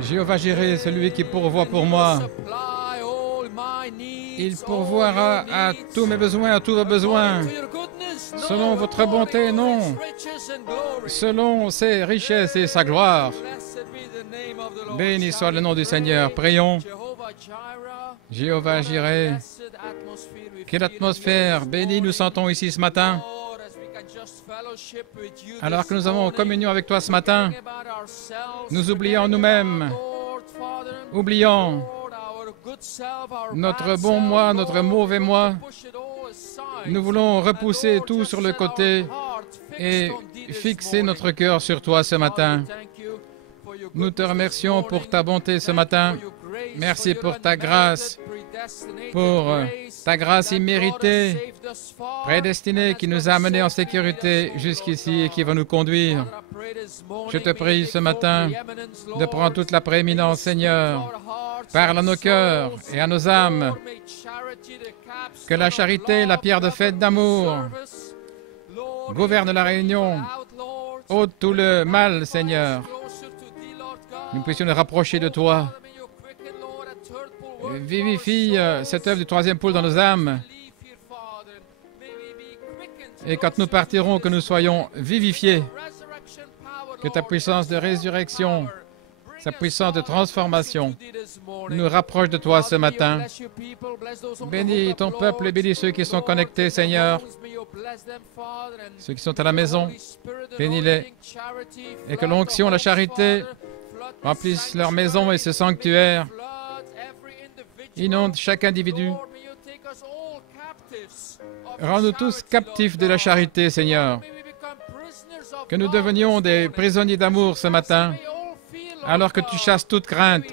Jéhovah Jireh, celui qui pourvoit pour moi. Il pourvoira à tous mes besoins, à tous vos besoins, selon votre bonté, non, selon ses richesses et sa gloire. Béni soit le nom du Seigneur. Prions. Jéhovah Jireh, quelle atmosphère bénie nous sentons ici ce matin. Alors que nous avons communion avec toi ce matin, nous oublions nous-mêmes, oublions notre bon moi, notre mauvais moi. Nous voulons repousser tout sur le côté et fixer notre cœur sur toi ce matin. Nous te remercions pour ta bonté ce matin. Merci pour ta grâce imméritée, prédestinée, qui nous a amenés en sécurité jusqu'ici et qui va nous conduire. Je te prie ce matin de prendre toute la prééminence, Seigneur. Parle à nos cœurs et à nos âmes. Que la charité, la pierre de fête d'amour, gouverne la réunion. Ôte tout le mal, Seigneur. Nous puissions nous rapprocher de toi. Vivifie cette œuvre du troisième pôle dans nos âmes. Et quand nous partirons, que nous soyons vivifiés. Que ta puissance de résurrection, sa puissance de transformation, nous rapproche de toi ce matin. Bénis ton peuple et bénis ceux qui sont connectés, Seigneur. Ceux qui sont à la maison, bénis-les. Et que l'onction, la charité, remplisse leur maison et ce sanctuaire. Inonde chaque individu. Rends-nous tous captifs de la charité, Seigneur. Que nous devenions des prisonniers d'amour ce matin, alors que tu chasses toute crainte.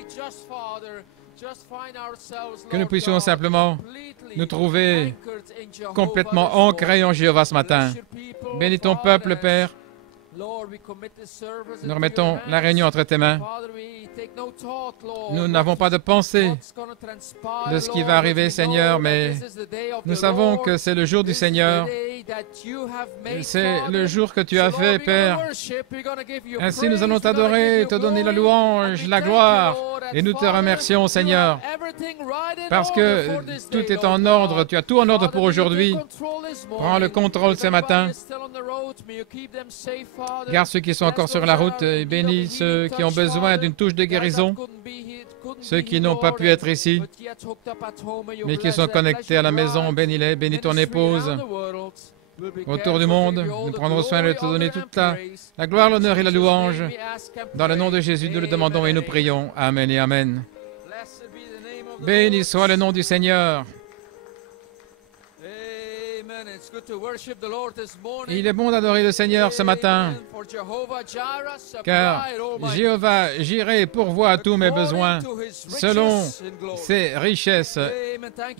Que nous puissions simplement nous trouver complètement ancrés en Jéhovah ce matin. Bénis ton peuple, Père. Nous remettons la réunion entre tes mains. Nous n'avons pas de pensée de ce qui va arriver, Seigneur, mais nous savons que c'est le jour du Seigneur. C'est le jour que tu as fait, Père. Ainsi, nous allons t'adorer, te donner la louange, la gloire, et nous te remercions, Seigneur, parce que tout est en ordre. Tu as tout en ordre pour aujourd'hui. Prends le contrôle ce matin. Garde ceux qui sont encore sur la route et bénis ceux qui ont besoin d'une touche de guérison, ceux qui n'ont pas pu être ici, mais qui sont connectés à la maison. Bénis-les, bénis ton épouse. Autour du monde, nous prendrons soin de te donner toute la gloire, l'honneur et la louange. Dans le nom de Jésus, nous le demandons et nous prions. Amen et Amen. Béni soit le nom du Seigneur. Il est bon d'adorer le Seigneur ce matin, car Jéhovah Jireh pourvoit à tous mes besoins selon ses richesses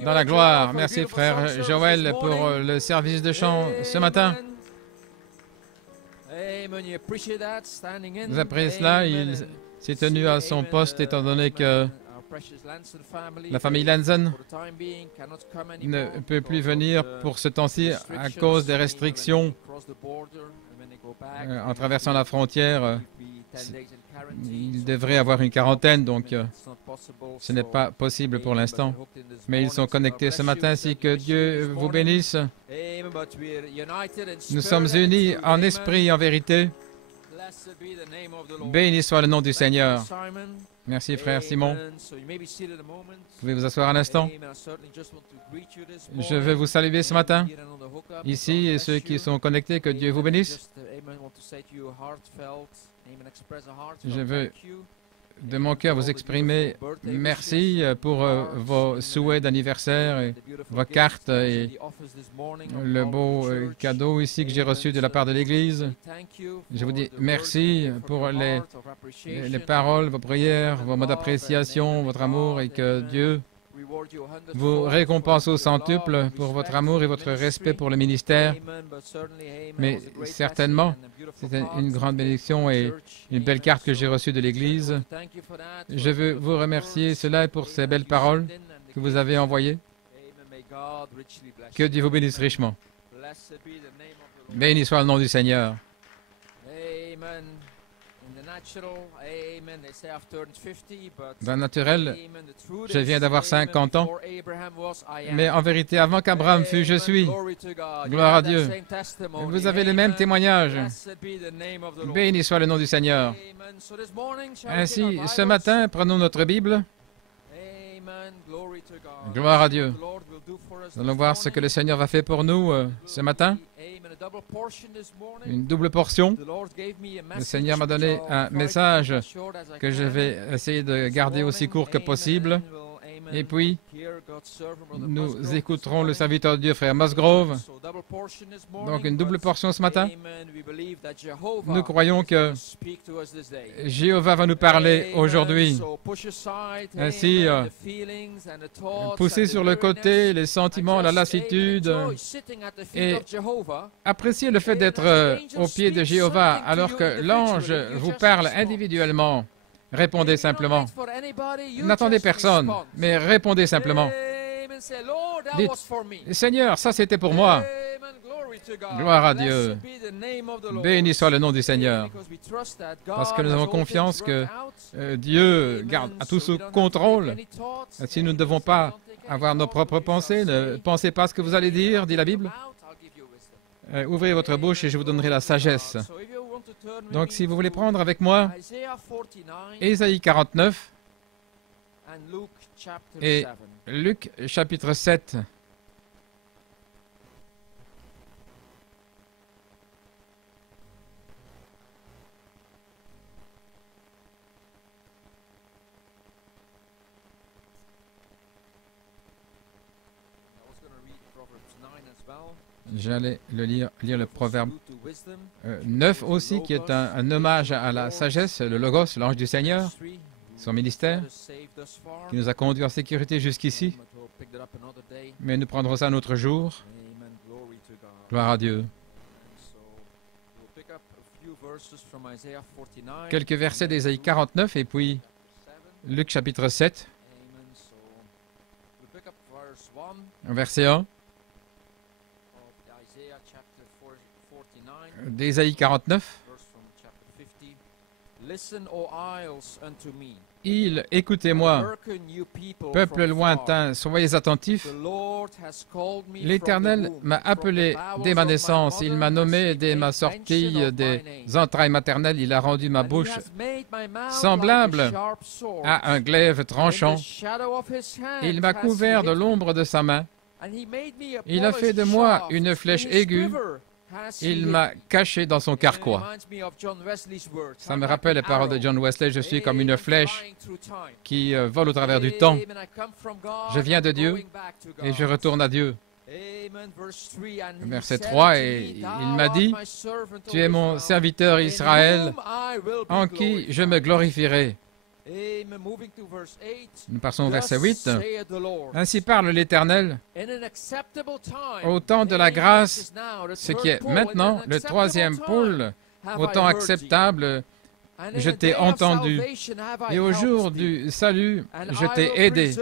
dans la gloire. Merci frère Joël pour le service de chant ce matin. Vous appréciez cela, il s'est tenu à son poste étant donné que la famille Lanson ne peut plus venir pour ce temps-ci à cause des restrictions en traversant la frontière. Ils devraient avoir une quarantaine, donc ce n'est pas possible pour l'instant. Mais ils sont connectés ce matin, ainsi que Dieu vous bénisse. Nous sommes unis en esprit et en vérité. Béni soit le nom du Seigneur. Merci, frère Simon. Vous pouvez vous asseoir un instant. Je veux vous saluer ce matin, ici, et ceux qui sont connectés, que Dieu vous bénisse. Je veux de mon cœur vous exprimer merci pour vos souhaits d'anniversaire, et vos cartes et le beau cadeau ici que j'ai reçu de la part de l'Église. Je vous dis merci pour les paroles, vos prières, vos mots d'appréciation, votre amour, et que Dieu vous récompense au centuple pour votre amour et votre respect pour le ministère. Mais certainement, c'est une grande bénédiction et une belle carte que j'ai reçue de l'Église. Je veux vous remercier cela pour ces belles paroles que vous avez envoyées. Que Dieu vous bénisse richement. Béni soit le nom du Seigneur. Dans le naturel, je viens d'avoir 50 ans, mais en vérité, avant qu'Abraham fût, je suis. Gloire à Dieu. Vous avez le même témoignage. Béni soit le nom du Seigneur. Ainsi, ce matin, prenons notre Bible. Gloire à Dieu. Nous allons voir ce que le Seigneur va faire pour nous ce matin. Une double portion. Le Seigneur m'a donné un message que je vais essayer de garder aussi court que possible. Et puis, nous écouterons le serviteur de Dieu, frère Musgrove. Donc, une double portion ce matin. Nous croyons que Jéhovah va nous parler aujourd'hui. Ainsi, poussez sur le côté les sentiments, la lassitude et appréciez le fait d'être au pied de Jéhovah alors que l'ange vous parle individuellement. Répondez simplement. N'attendez personne, mais répondez simplement. Dites, Seigneur, ça c'était pour moi. Gloire à Dieu. Béni soit le nom du Seigneur. Parce que nous avons confiance que Dieu garde à tout sous contrôle. Si nous ne devons pas avoir nos propres pensées, ne pensez pas ce que vous allez dire, dit la Bible. Ouvrez votre bouche et je vous donnerai la sagesse. Donc, si vous voulez prendre avec moi Ésaïe 49 et Luc chapitre 7. J'allais lire le proverbe 9 aussi, qui est un hommage à la sagesse, le Logos, l'ange du Seigneur, son ministère, qui nous a conduits en sécurité jusqu'ici. Mais nous prendrons ça un autre jour. Gloire à Dieu. Quelques versets d'Ésaïe 49 et puis Luc chapitre 7, verset 1. D'Ésaïe 49. Écoutez-moi, peuple lointain, soyez attentifs. L'Éternel m'a appelé dès ma naissance, il m'a nommé dès ma sortie des entrailles maternelles, il a rendu ma bouche semblable à un glaive tranchant. Il m'a couvert de l'ombre de sa main. Il a fait de moi une flèche aiguë. Il m'a caché dans son carquois. Ça me rappelle les paroles de John Wesley. Je suis comme une flèche qui vole au travers du temps. Je viens de Dieu et je retourne à Dieu. Verset 3, et il m'a dit, « Tu es mon serviteur Israël, en qui je me glorifierai. » Nous passons au verset 8. « Ainsi parle l'Éternel, au temps de la grâce, ce qui est maintenant le troisième pôle, au temps acceptable, je t'ai entendu, et au jour du salut, je t'ai aidé,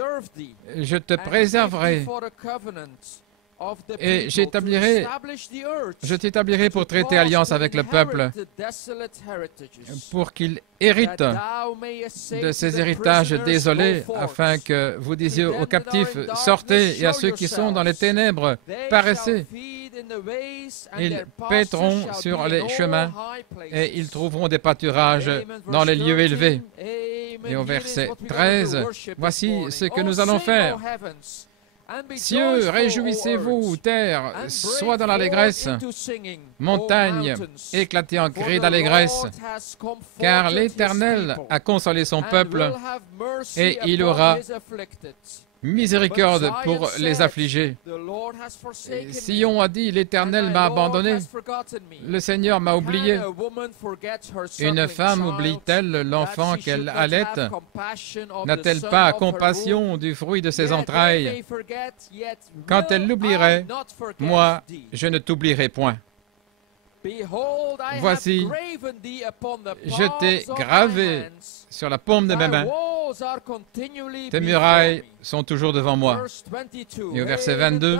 je te préserverai, et je t'établirai pour traiter alliance avec le peuple, pour qu'il hérite de ses héritages désolés, afin que vous disiez aux captifs, sortez, et à ceux qui sont dans les ténèbres, paraissez. Ils paîtront sur les chemins, et ils trouveront des pâturages dans les lieux élevés. Et au verset 13, voici ce que nous allons faire. Cieux, réjouissez-vous, terre, sois dans l'allégresse, montagne, éclatez en cris d'allégresse, car l'Éternel a consolé son peuple, et il aura miséricorde pour les affligés. Sion a dit, l'Éternel m'a abandonné, le Seigneur m'a oublié. Une femme oublie-t-elle l'enfant qu'elle allaite? N'a-t-elle pas compassion du fruit de ses entrailles? Quand elle l'oublierait, moi, je ne t'oublierai point. Voici, je t'ai gravé sur la paume de mes mains. Tes murailles sont toujours devant moi. Et au verset 22,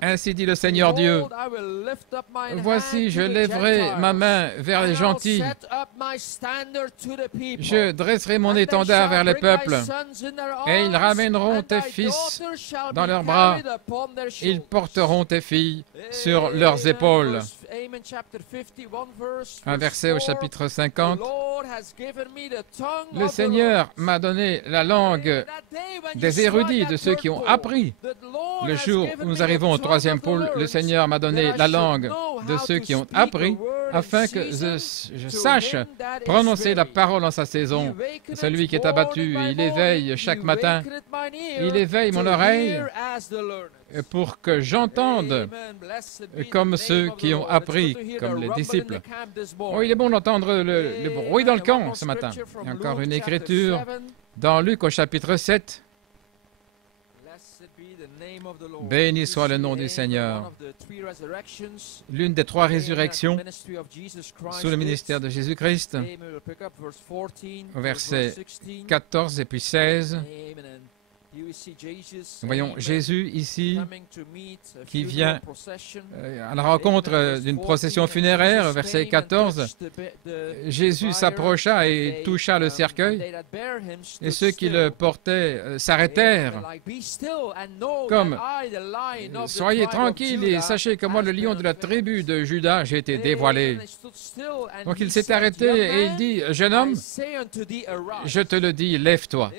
ainsi dit le Seigneur Dieu, voici, je lèverai ma main vers les gentils. Je dresserai mon étendard vers les peuples, et ils ramèneront tes fils dans leurs bras. Ils porteront tes filles sur leurs épaules. Un verset au chapitre 50. Le Seigneur m'a donné la langue des érudits, de ceux qui ont appris. Le jour où nous arrivons au troisième pôle, le Seigneur m'a donné la langue de ceux qui ont appris, afin que je sache prononcer la parole en sa saison. Celui qui est abattu, il éveille chaque matin. Il éveille mon oreille pour que j'entende comme ceux qui ont appris, comme les disciples. Oh, il est bon d'entendre le bruit dans le camp ce matin. Il y a encore une écriture dans Luc au chapitre 7. Béni soit le nom du Seigneur. L'une des trois résurrections sous le ministère de Jésus-Christ, au verset 14 et puis 16. Nous voyons Jésus ici qui vient à la rencontre d'une procession funéraire, verset 14. Jésus s'approcha et toucha le cercueil, et ceux qui le portaient s'arrêtèrent, comme « Soyez tranquilles et sachez que moi, le lion de la tribu de Juda, j'ai été dévoilé. » Donc il s'est arrêté et il dit « Jeune homme, je te le dis, lève-toi. »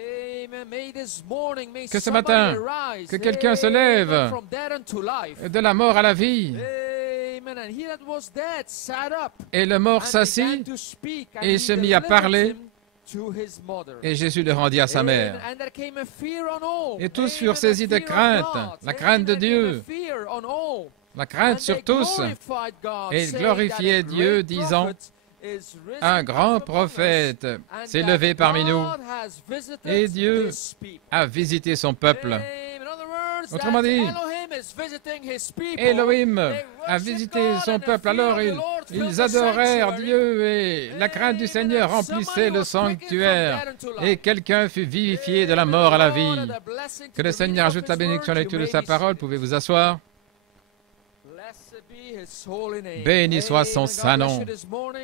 Que ce matin, que quelqu'un se lève de la mort à la vie. Et le mort s'assit et se mit à parler. Et Jésus le rendit à sa mère. Et tous furent saisis de crainte, la crainte de Dieu, la crainte sur tous. Et ils glorifiaient Dieu, disant, un grand prophète s'est levé parmi nous et Dieu a visité son peuple. Autrement dit, Elohim a visité son peuple. Alors ils adorèrent Dieu et la crainte du Seigneur remplissait le sanctuaire et quelqu'un fut vivifié de la mort à la vie. Que le Seigneur ajoute la bénédiction à la lecture de sa parole. Pouvez vous asseoir. Béni soit son saint nom.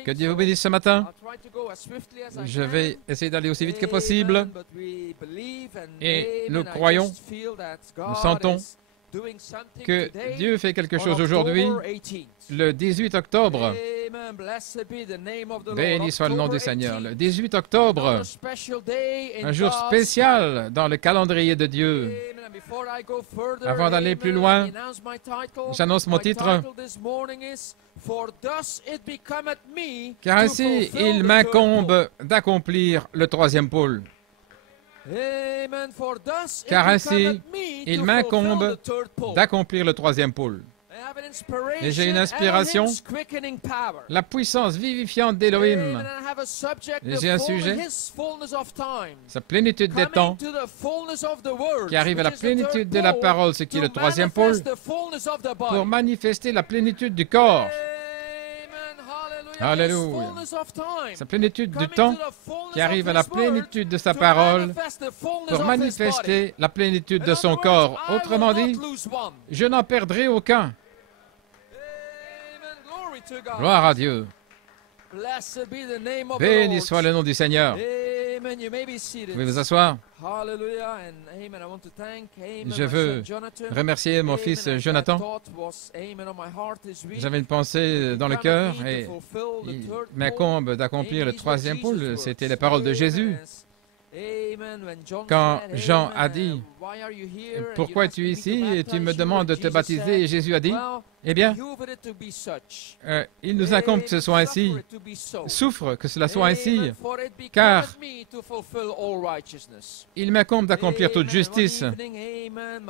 Que Dieu vous bénisse ce matin. Je vais essayer d'aller aussi vite que possible. Et nous croyons, nous sentons que Dieu fait quelque chose aujourd'hui, le 18 octobre. Béni soit le nom du Seigneur. Le 18 octobre, un jour spécial dans le calendrier de Dieu. Avant d'aller plus loin, j'annonce mon titre. Car ainsi, il m'incombe d'accomplir le troisième pôle. Car ainsi, il m'incombe d'accomplir le troisième pôle. Et j'ai une inspiration, la puissance vivifiante d'Élohim. Et j'ai un sujet, sa plénitude des temps, qui arrive à la plénitude de la parole, ce qui est le troisième pôle, pour manifester la plénitude du corps. Alléluia. Sa plénitude du temps qui arrive à la plénitude de sa parole pour manifester la plénitude de son corps. Autrement dit, je n'en perdrai aucun. Gloire à Dieu. Béni soit le nom du Seigneur. Vous pouvez vous asseoir. Je veux remercier mon fils Jonathan. J'avais une pensée dans le cœur et il m'incombe d'accomplir le troisième pôle. C'était les paroles de Jésus. Quand Jean a dit « Pourquoi es-tu ici et tu me demandes de te baptiser ?» Et Jésus a dit « Eh bien, il nous incombe que ce soit ainsi. Souffre que cela soit ainsi, car il m'incombe d'accomplir toute justice. »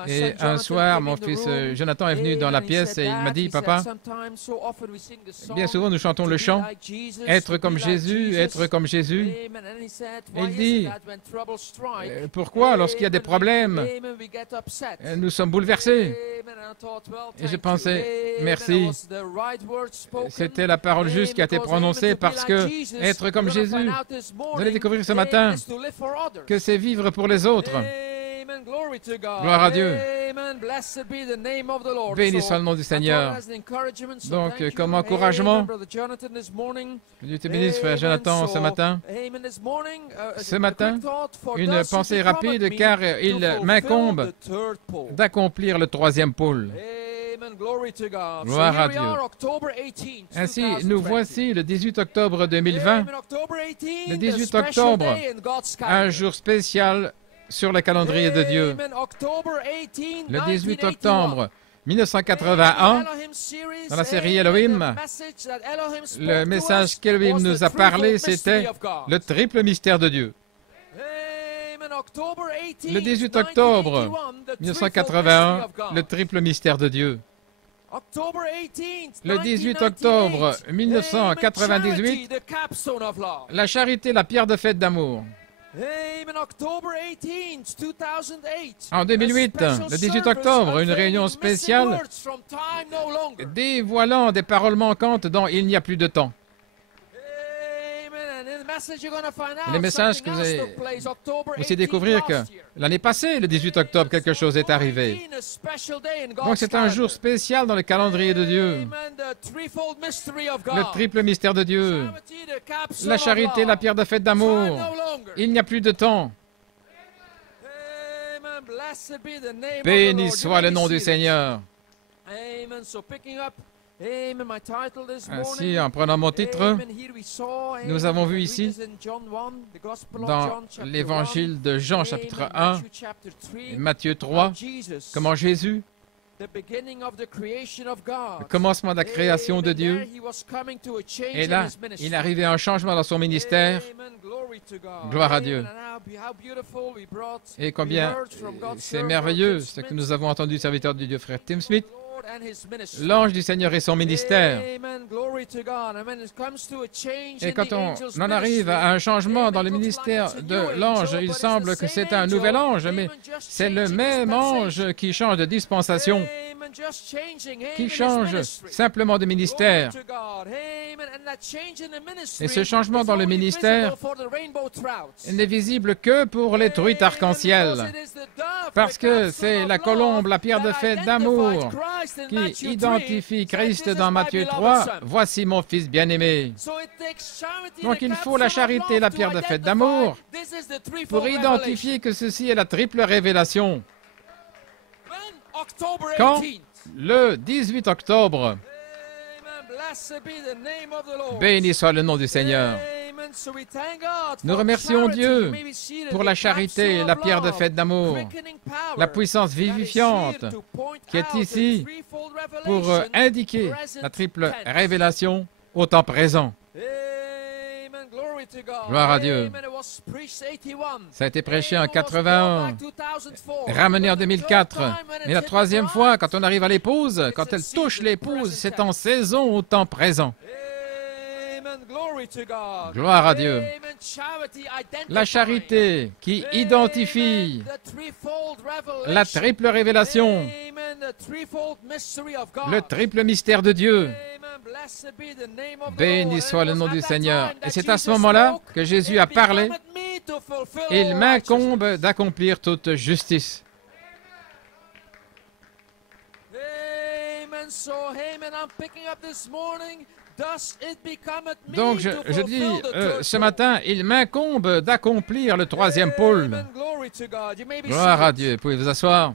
Et un soir, mon fils Jonathan est venu dans la pièce et il m'a dit « Papa, bien souvent nous chantons le chant « Être comme Jésus, être comme Jésus. » Et il dit « Pourquoi, lorsqu'il y a des problèmes, nous sommes bouleversés ?» Et je pensais merci. C'était la parole juste qui a été prononcée parce que être comme Jésus, vous allez découvrir ce matin que c'est vivre pour les autres. Gloire à Dieu. Béni soit le nom du Seigneur. Donc, comme encouragement, Dieu te bénisse, frère Jonathan, ce matin. Ce matin, une pensée rapide, car il m'incombe d'accomplir le troisième pôle. Gloire à Dieu. Ainsi, nous voici le 18 octobre 2020. Le 18 octobre, un jour spécial sur le calendrier de Dieu. Le 18 octobre 1981, dans la série Elohim, le message qu'Elohim nous a parlé, c'était le triple mystère de Dieu. Le 18 octobre 1981, le triple mystère de Dieu. Le 18 octobre 1998, la charité, la pierre de fête d'amour. En 2008, le 18 octobre, une réunion spéciale dévoilant des paroles manquantes dont il n'y a plus de temps. Les messages que vous allez aussi découvrir que l'année passée, le 18 octobre, quelque chose est arrivé. Donc c'est un jour spécial dans le calendrier de Dieu. Le triple mystère de Dieu. La charité, la pierre de fête d'amour. Il n'y a plus de temps. Béni soit le nom du Seigneur. Ainsi, en prenant mon titre, nous avons vu ici, dans l'évangile de Jean, chapitre 1, et Matthieu 3, comment Jésus, le commencement de la création de Dieu, et là, il arrivait à un changement dans son ministère. Gloire à Dieu. Et combien c'est merveilleux ce que nous avons entendu, serviteur de Dieu, frère Tim Smith. L'ange du Seigneur et son ministère. Et quand on en arrive à un changement dans le ministère de l'ange, il semble que c'est un nouvel ange, mais c'est le même ange qui change de dispensation, qui change simplement de ministère. Et ce changement dans le ministère n'est visible que pour les truites arc-en-ciel, parce que c'est la colombe, la pierre de fête d'amour, qui identifie Christ dans Matthieu 3, « Voici mon Fils bien-aimé ». Donc il faut la charité, la pierre de fête d'amour, pour identifier que ceci est la triple révélation. Quand? Le 18 octobre. Béni soit le nom du Seigneur. Nous remercions Dieu pour la charité, la pierre de fête d'amour, la puissance vivifiante qui est ici pour indiquer la triple révélation au temps présent. Gloire à Dieu. Ça a été prêché en 81, ramené en 2004. Mais la troisième fois, quand on arrive à l'épouse, quand elle touche l'épouse, c'est en saison au temps présent. Gloire à Dieu. La charité qui identifie la triple révélation, le triple mystère de Dieu. Béni soit le nom du Seigneur. Et c'est à ce moment-là que Jésus a parlé. Il m'incombe d'accomplir toute justice. Donc je dis ce matin, il m'incombe d'accomplir le troisième pôle. Gloire à Dieu. Pouvez vous asseoir.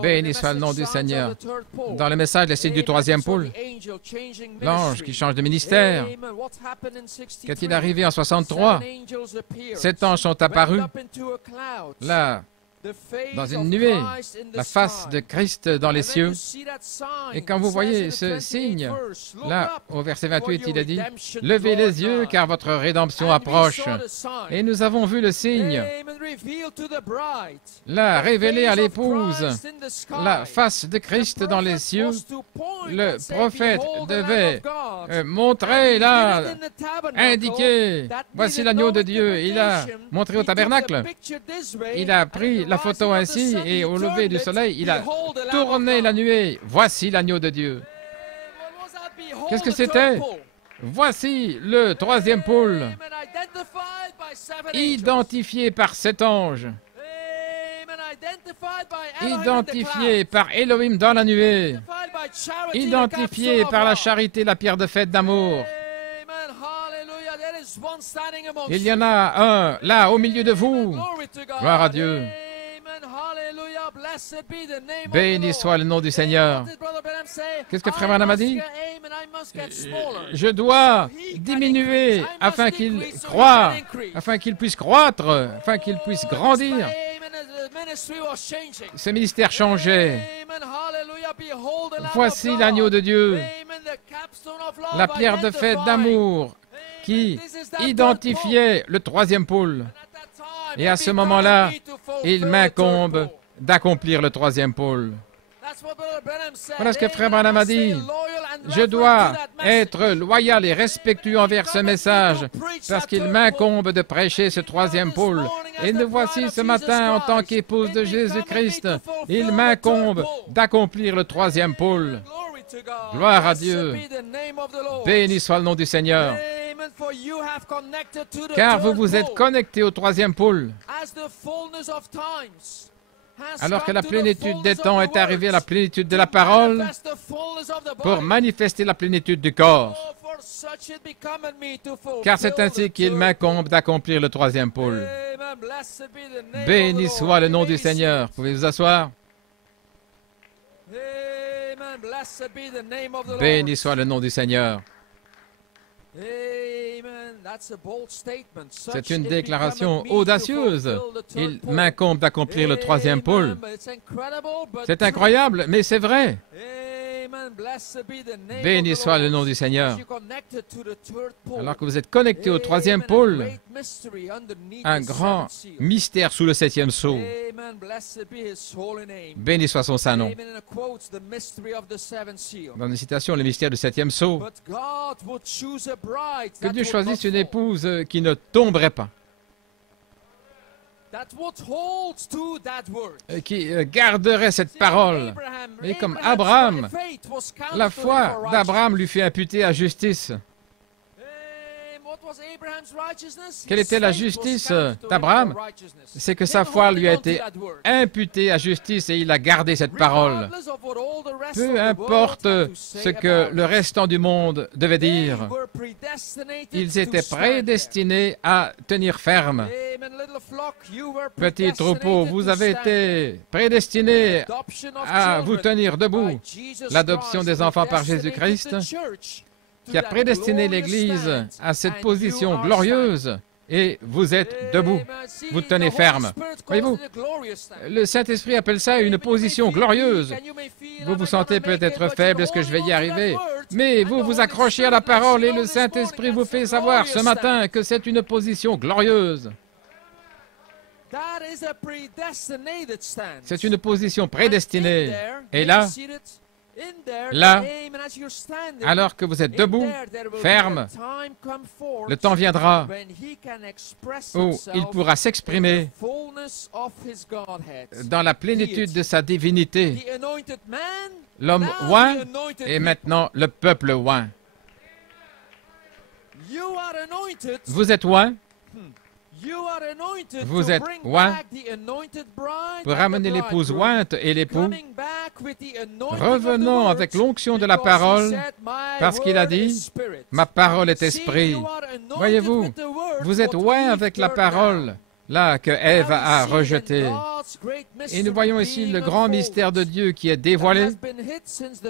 Béni soit le nom du Seigneur. Dans le message, le signe du troisième pôle, l'ange qui change de ministère. Qu'est-il arrivé en 63? 7 anges sont apparus. Là, dans une nuée, la face de Christ dans les cieux. Et quand vous voyez ce signe, là, au verset 28, il a dit, « Levez les yeux, car votre rédemption approche. » Et nous avons vu le signe, là, révélé à l'épouse, la face de Christ dans les cieux. Le prophète devait montré là, indiqué, voici l'agneau de Dieu. Il a montré au tabernacle. Il a pris la photo ainsi et au lever du soleil, il a tourné la nuée. Voici l'agneau de Dieu. Qu'est-ce que c'était? Voici le troisième pôle, identifié par 7 anges, identifié par Elohim dans la nuée, identifié par la charité, la pierre de fête d'amour. Il y en a un là au milieu de vous. Gloire à Dieu. Béni soit le nom du Seigneur. Qu'est-ce que Frère Branham a dit? Je dois diminuer afin qu'il croie, afin qu'il puisse croître, afin qu'il puisse grandir. Ce ministère changeait. Voici l'agneau de Dieu, la pierre de fête d'amour qui identifiait le troisième pôle. Et à ce moment-là, il m'incombe d'accomplir le troisième pôle. Voilà ce que Frère Branham a dit. Je dois être loyal et respectueux envers ce message parce qu'il m'incombe de prêcher ce troisième pôle. Et nous voici ce matin en tant qu'épouse de Jésus-Christ. Il m'incombe d'accomplir le troisième pôle. Gloire à Dieu. Béni soit le nom du Seigneur. Car vous vous êtes connectés au troisième pôle. Alors que la plénitude des temps est arrivée à la plénitude de la parole pour manifester la plénitude du corps. Car c'est ainsi qu'il m'incombe d'accomplir le troisième pôle. Béni soit le nom du Seigneur. Pouvez vous asseoir? Béni soit le nom du Seigneur. C'est une déclaration audacieuse. Il m'incombe d'accomplir le troisième pôle. C'est incroyable, mais c'est vrai. Béni soit le nom du Seigneur. Alors que vous êtes connecté au troisième pôle, un grand mystère sous le 7e sceau. Béni soit son saint nom. Dans une citation, le mystère du 7e sceau. Que Dieu choisisse une épouse qui ne tomberait pas. Qui garderait cette parole. Et comme Abraham, la foi d'Abraham lui fut imputée à justice. Quelle était la justice d'Abraham? C'est que sa foi lui a été imputée à justice et il a gardé cette parole. Peu importe ce que le restant du monde devait dire, ils étaient prédestinés à tenir ferme. Petit troupeau, vous avez été prédestinés à vous tenir debout. L'adoption des enfants par Jésus-Christ qui a prédestiné l'Église à cette position glorieuse, et vous êtes debout, vous tenez ferme. Voyez-vous, le Saint-Esprit appelle ça une position glorieuse. Vous vous sentez peut-être faible, est-ce que je vais y arriver? Mais vous vous accrochez à la parole et le Saint-Esprit vous fait savoir ce matin que c'est une position glorieuse. C'est une position prédestinée. Et là, alors que vous êtes debout, ferme, le temps viendra où il pourra s'exprimer dans la plénitude de sa divinité. L'homme oint et maintenant le peuple oint. Vous êtes oint. Vous êtes oint pour ramener l'épouse ointe et l'époux. Revenons avec l'onction de la parole parce qu'il a dit « Ma parole est esprit ». Voyez-vous, vous êtes oint avec la parole là que Ève a rejetée. Et nous voyons ici le grand mystère de Dieu qui est dévoilé,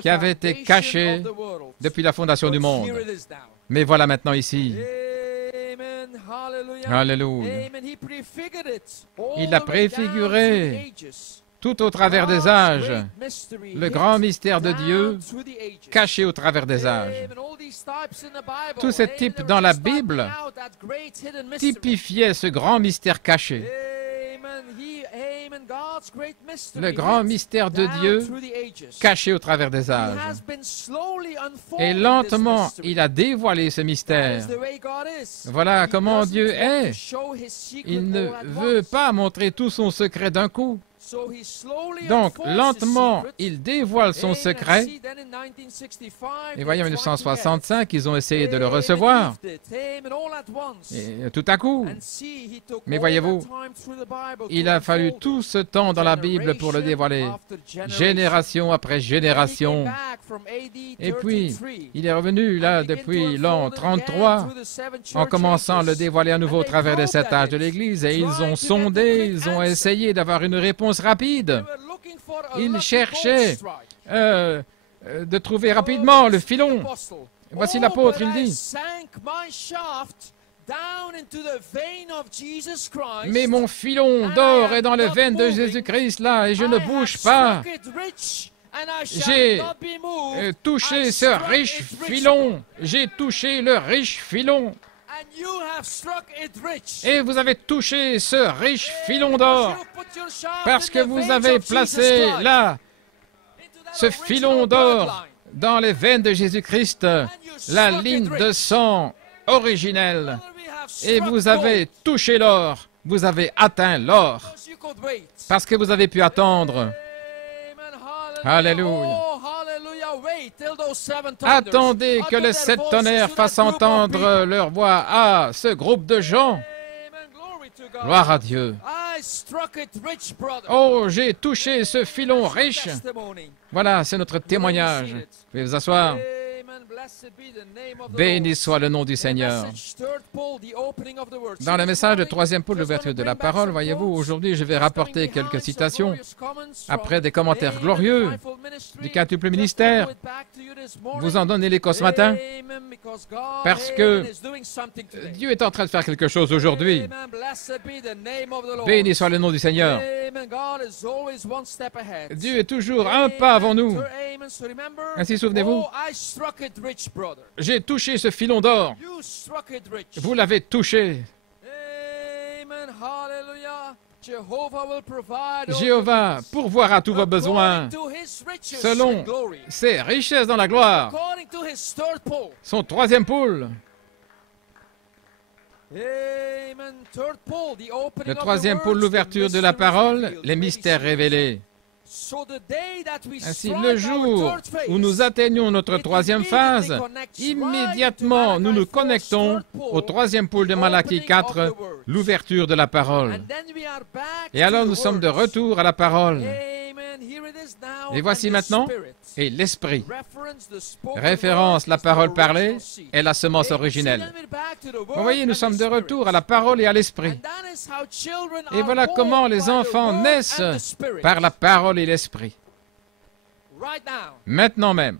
qui avait été caché depuis la fondation du monde. Mais voilà maintenant ici. Alléluia. Il l'a préfiguré tout au travers des âges, le grand mystère de Dieu caché au travers des âges. Tous ces types dans la Bible typifiaient ce grand mystère caché. Le grand mystère de Dieu caché au travers des âges. Et lentement, il a dévoilé ce mystère. Voilà comment Dieu est. Il ne veut pas montrer tout son secret d'un coup. Donc, lentement, il dévoile son secret. Et voyez, en 1965, ils ont essayé de le recevoir. Et tout à coup. Mais voyez-vous, il a fallu tout ce temps dans la Bible pour le dévoiler, génération après génération. Et puis, il est revenu là depuis l'an 33, en commençant à le dévoiler à nouveau au travers des 7 âges de l'Église. Et ils ont sondé, ils ont essayé d'avoir une réponse rapide. Ils cherchaient de trouver rapidement le filon. Voici l'apôtre, il dit, mais mon filon d'or est dans les veines de Jésus-Christ là, et je ne bouge pas. J'ai touché ce riche filon. J'ai touché le riche filon. Et vous avez touché ce riche filon d'or parce que vous avez placé là ce filon d'or dans les veines de Jésus-Christ, la ligne de sang originelle. Et vous avez touché l'or, vous avez atteint l'or parce que vous avez pu attendre. Alléluia. Attendez que les 7 tonnerres fassent entendre leur voix à ce groupe de gens. Gloire à Dieu. Oh, j'ai touché ce filon riche. Voilà, c'est notre témoignage. Vous pouvez vous asseoir. Béni soit le nom du Seigneur. Dans le message de troisième pôle, l'ouverture de la parole, voyez-vous, aujourd'hui, je vais rapporter quelques citations après des commentaires glorieux du quintuple ministère. Vous en donnez l'écho ce matin parce que Dieu est en train de faire quelque chose aujourd'hui. Béni soit le nom du Seigneur. Dieu est toujours un pas avant nous. Ainsi, souvenez-vous, j'ai touché ce filon d'or. Vous l'avez touché. Jéhovah pourvoira tous vos besoins selon ses richesses dans la gloire. Son troisième pôle. Le troisième pôle, l'ouverture de la parole, les mystères révélés. Ainsi, le jour où nous atteignons notre troisième phase, immédiatement nous nous connectons au troisième pôle de Malachie 4, l'ouverture de la parole. Et alors nous sommes de retour à la parole. Et voici maintenant, et l'esprit. Référence, la parole parlée est la semence originelle. Vous voyez, nous sommes de retour à la parole et à l'esprit. Et voilà comment les enfants naissent par la parole et l'esprit. Maintenant même.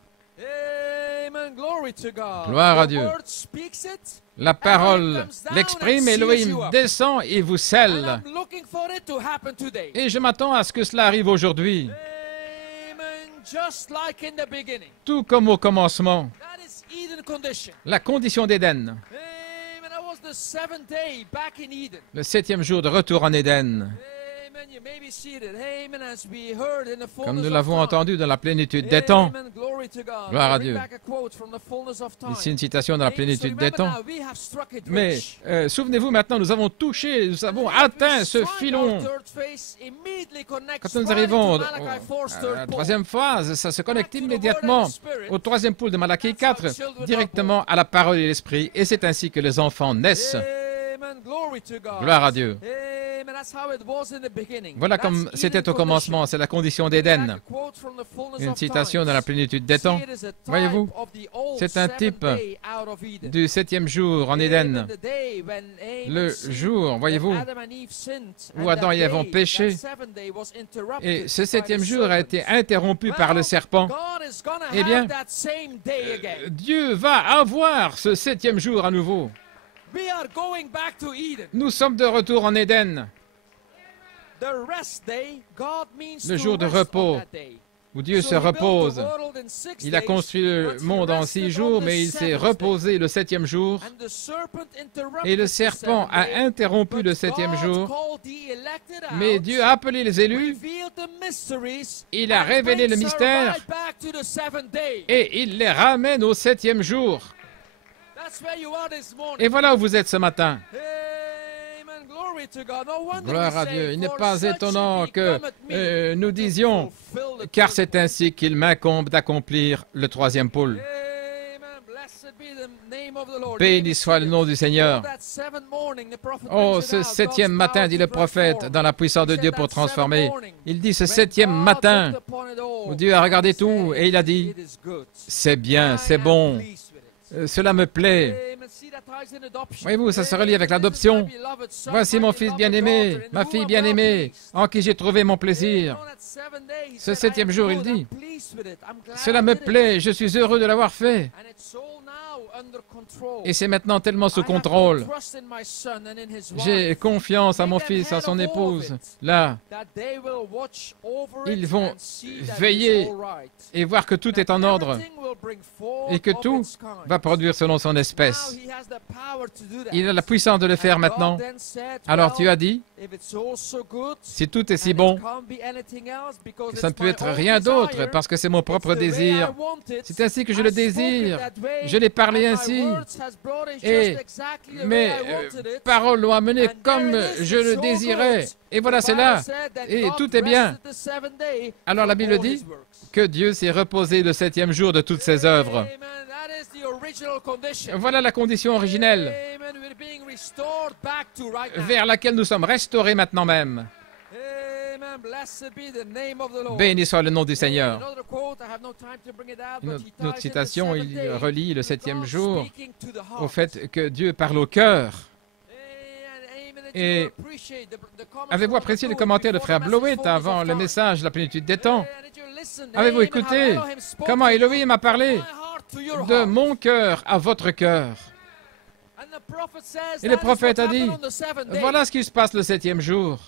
Gloire à Dieu. La parole l'exprime, Elohim descend et vous scelle. Et je m'attends à ce que cela arrive aujourd'hui. Tout comme au commencement. La condition d'Éden. Le 7e jour de retour en Éden. Comme nous l'avons entendu dans la plénitude des temps. Gloire à Dieu. Ici une citation dans la plénitude des temps. Mais souvenez-vous maintenant, nous avons touché, nous avons atteint ce filon. Quand nous arrivons à la troisième phase, ça se connecte immédiatement au troisième pôle de Malachie 4, directement à la parole et l'esprit. Et c'est ainsi que les enfants naissent. Gloire à Dieu. Voilà comme c'était au commencement, c'est la condition d'Éden. Une citation dans la plénitude des temps. Voyez-vous, c'est un type du 7e jour en Éden. Le jour, voyez-vous, où Adam et Ève ont péché. Et ce 7e jour a été interrompu par le serpent. Eh bien, Dieu va avoir ce 7e jour à nouveau. Nous sommes de retour en Éden. Le jour de repos. où Dieu se repose. Il a construit le monde en 6 jours, mais il s'est reposé le 7e jour. Et le serpent a interrompu le 7e jour. Mais Dieu a appelé les élus. Il a révélé le mystère. Et il les ramène au 7e jour. Et voilà où vous êtes ce matin. Gloire à Dieu. Il n'est pas étonnant que nous disions, car c'est ainsi qu'il m'incombe d'accomplir le 3e pôle. Béni soit le nom du Seigneur. Oh, ce 7e matin, dit le prophète, dans la puissance de Dieu pour transformer. Il dit ce 7e matin, où Dieu a regardé tout et il a dit, c'est bien, c'est bon, cela me plaît. Voyez-vous, ça se relie avec l'adoption. Voici mon fils bien-aimé, ma fille bien-aimée, en qui j'ai trouvé mon plaisir. Ce 7e jour, il dit, cela me plaît, je suis heureux de l'avoir fait. Et c'est maintenant tellement sous contrôle. J'ai confiance à mon fils, à son épouse. Là, ils vont veiller et voir que tout est en ordre et que tout va produire selon son espèce. Il a la puissance de le faire maintenant. Alors tu as dit, si tout est si bon, ça ne peut être rien d'autre parce que c'est mon propre désir. C'est ainsi que je le désire. Je l'ai parlé ainsi. Et mes paroles l'ont amené comme je le désirais. Et voilà, c'est là. Et tout est bien. Alors la Bible dit que Dieu s'est reposé le 7e jour de toutes ses œuvres. Voilà la condition originelle vers laquelle nous sommes restaurés maintenant même. Béni soit le nom du Seigneur. Une autre citation, il relie le 7e jour au fait que Dieu parle au cœur. Et avez-vous apprécié les commentaires de frère Blowett avant le message de la plénitude des temps? Avez-vous écouté comment Elohim a parlé de mon cœur à votre cœur? Et le prophète a dit, voilà ce qui se passe le 7e jour.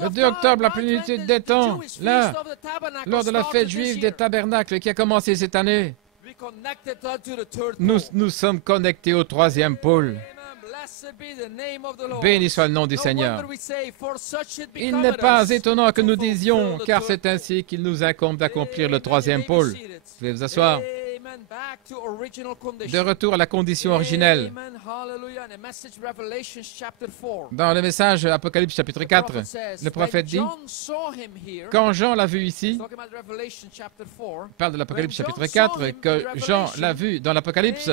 Le 2 octobre, la plénitude des temps, là, lors de la fête juive des tabernacles qui a commencé cette année, nous sommes connectés au 3e pôle. Béni soit le nom du Seigneur. Il n'est pas étonnant que nous disions, car c'est ainsi qu'il nous incombe d'accomplir le 3e pôle. Vous pouvez vous asseoir. De retour à la condition originelle. Dans le message Apocalypse chapitre 4, le prophète dit, quand Jean l'a vu ici, il parle de l'Apocalypse chapitre 4, que Jean l'a vu dans l'Apocalypse,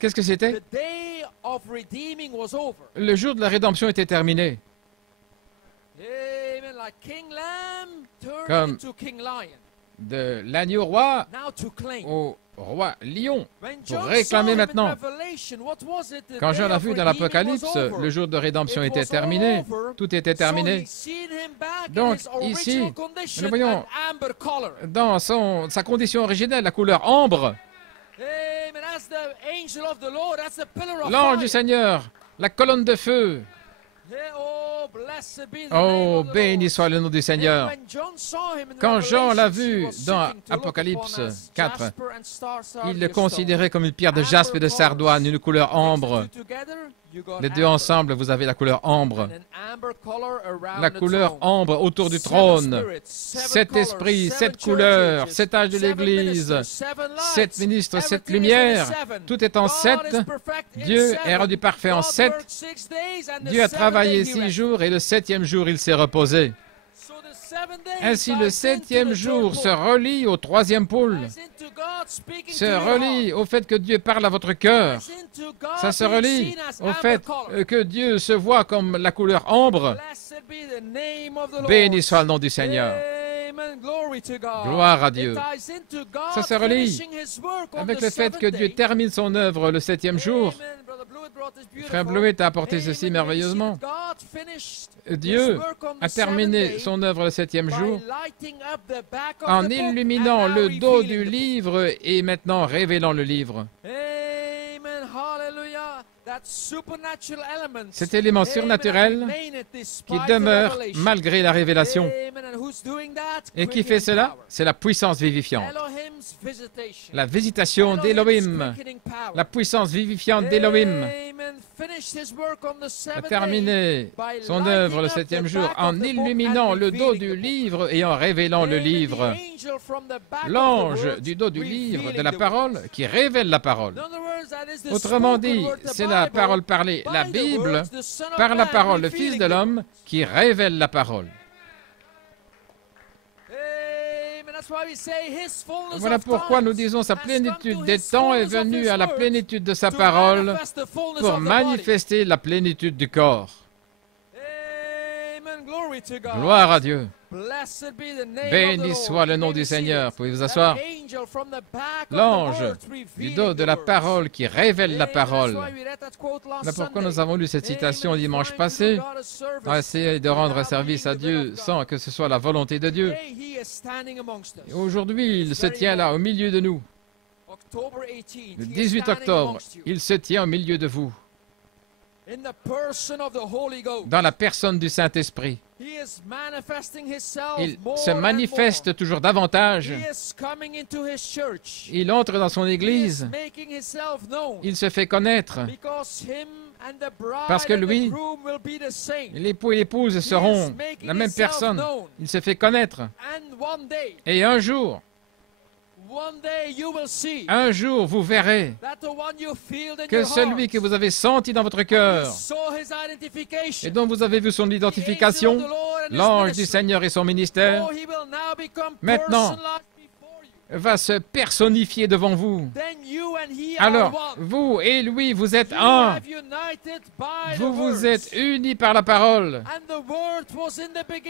qu'est-ce que c'était? Le jour de la rédemption était terminé. Comme de l'agneau roi au roi lion, pour réclamer maintenant. Quand Jean l'a vu dans l'Apocalypse, le jour de rédemption était terminé, tout était terminé. Donc ici, nous le voyons dans sa condition originelle, la couleur ambre. L'ange du Seigneur, la colonne de feu. Oh, béni soit le nom du Seigneur. Quand Jean l'a vu dans Apocalypse 4, il le considérait comme une pierre de jaspe et de sardoine, une couleur ambre. Les deux ensemble, vous avez la couleur ambre. La couleur ambre autour du trône. 7 esprits, 7 couleurs, 7 âges de l'Église, 7 ministres, 7 lumières. Tout est en 7. Dieu est rendu parfait en 7. Dieu a travaillé 6 jours et le 7e jour, il s'est reposé. Ainsi, le 7e jour se relie au 3e pôle, se relie au fait que Dieu parle à votre cœur, ça se relie au fait que Dieu se voit comme la couleur ambre. Béni soit le nom du Seigneur. Gloire à Dieu. Ça se relie avec le fait que Dieu termine son œuvre le 7e jour. Frère Blowett a apporté ceci merveilleusement. Dieu a terminé son œuvre le 7e jour en illuminant le dos du livre et maintenant révélant le livre. cet élément surnaturel qui demeure malgré la révélation. Et qui fait cela? C'est la puissance vivifiante. La visitation d'Élohim, la puissance vivifiante d'Élohim, a terminé son œuvre le 7e jour en illuminant le dos du livre et en révélant le livre. L'ange du dos du livre de la parole qui révèle la parole. Autrement dit, c'est la parole parlée, la Bible, par la parole, le Fils de l'homme, qui révèle la parole. Voilà pourquoi nous disons sa plénitude des temps est venue à la plénitude de sa parole pour manifester la plénitude du corps. Gloire à Dieu. Béni soit le nom du Seigneur. Pouvez vous asseoir? L'ange du dos de la parole qui révèle la parole. Voilà pourquoi nous avons lu cette citation dimanche passé. On a essayé de rendre service à Dieu sans que ce soit la volonté de Dieu. Et aujourd'hui, il se tient là au milieu de nous. Le 18 octobre, il se tient au milieu de vous. Dans la personne du Saint-Esprit. Il se manifeste toujours davantage. Il entre dans son Église. Il se fait connaître. Parce que lui, l'époux et l'épouse seront la même personne. Il se fait connaître. Et un jour, vous verrez que celui que vous avez senti dans votre cœur et dont vous avez vu son identification, l'ange du Seigneur et son ministère, maintenant va se personnifier devant vous. Alors, vous et lui, vous êtes un. Vous vous êtes unis par la parole.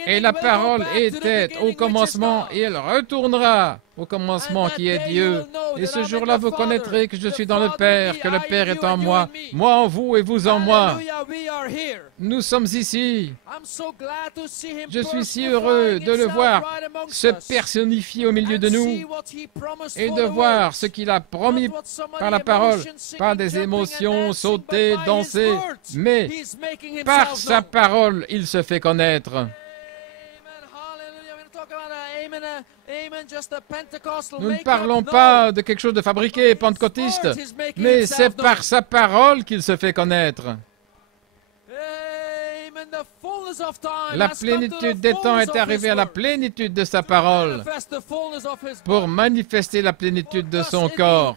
Et la parole était au commencement et elle retournera au commencement qui est Dieu. Et ce jour-là, vous connaîtrez que je suis dans le Père, que le Père est en moi, moi en vous et vous en moi. Nous sommes ici. Je suis si heureux de le voir se personnifier au milieu de nous et de voir ce qu'il a promis par la parole, pas des émotions, sauter, danser, mais par sa parole, il se fait connaître. Nous ne parlons pas de quelque chose de fabriqué, pentecôtiste, mais c'est par sa parole qu'il se fait connaître. La plénitude des temps est arrivée à la plénitude de sa parole pour manifester la plénitude de son corps.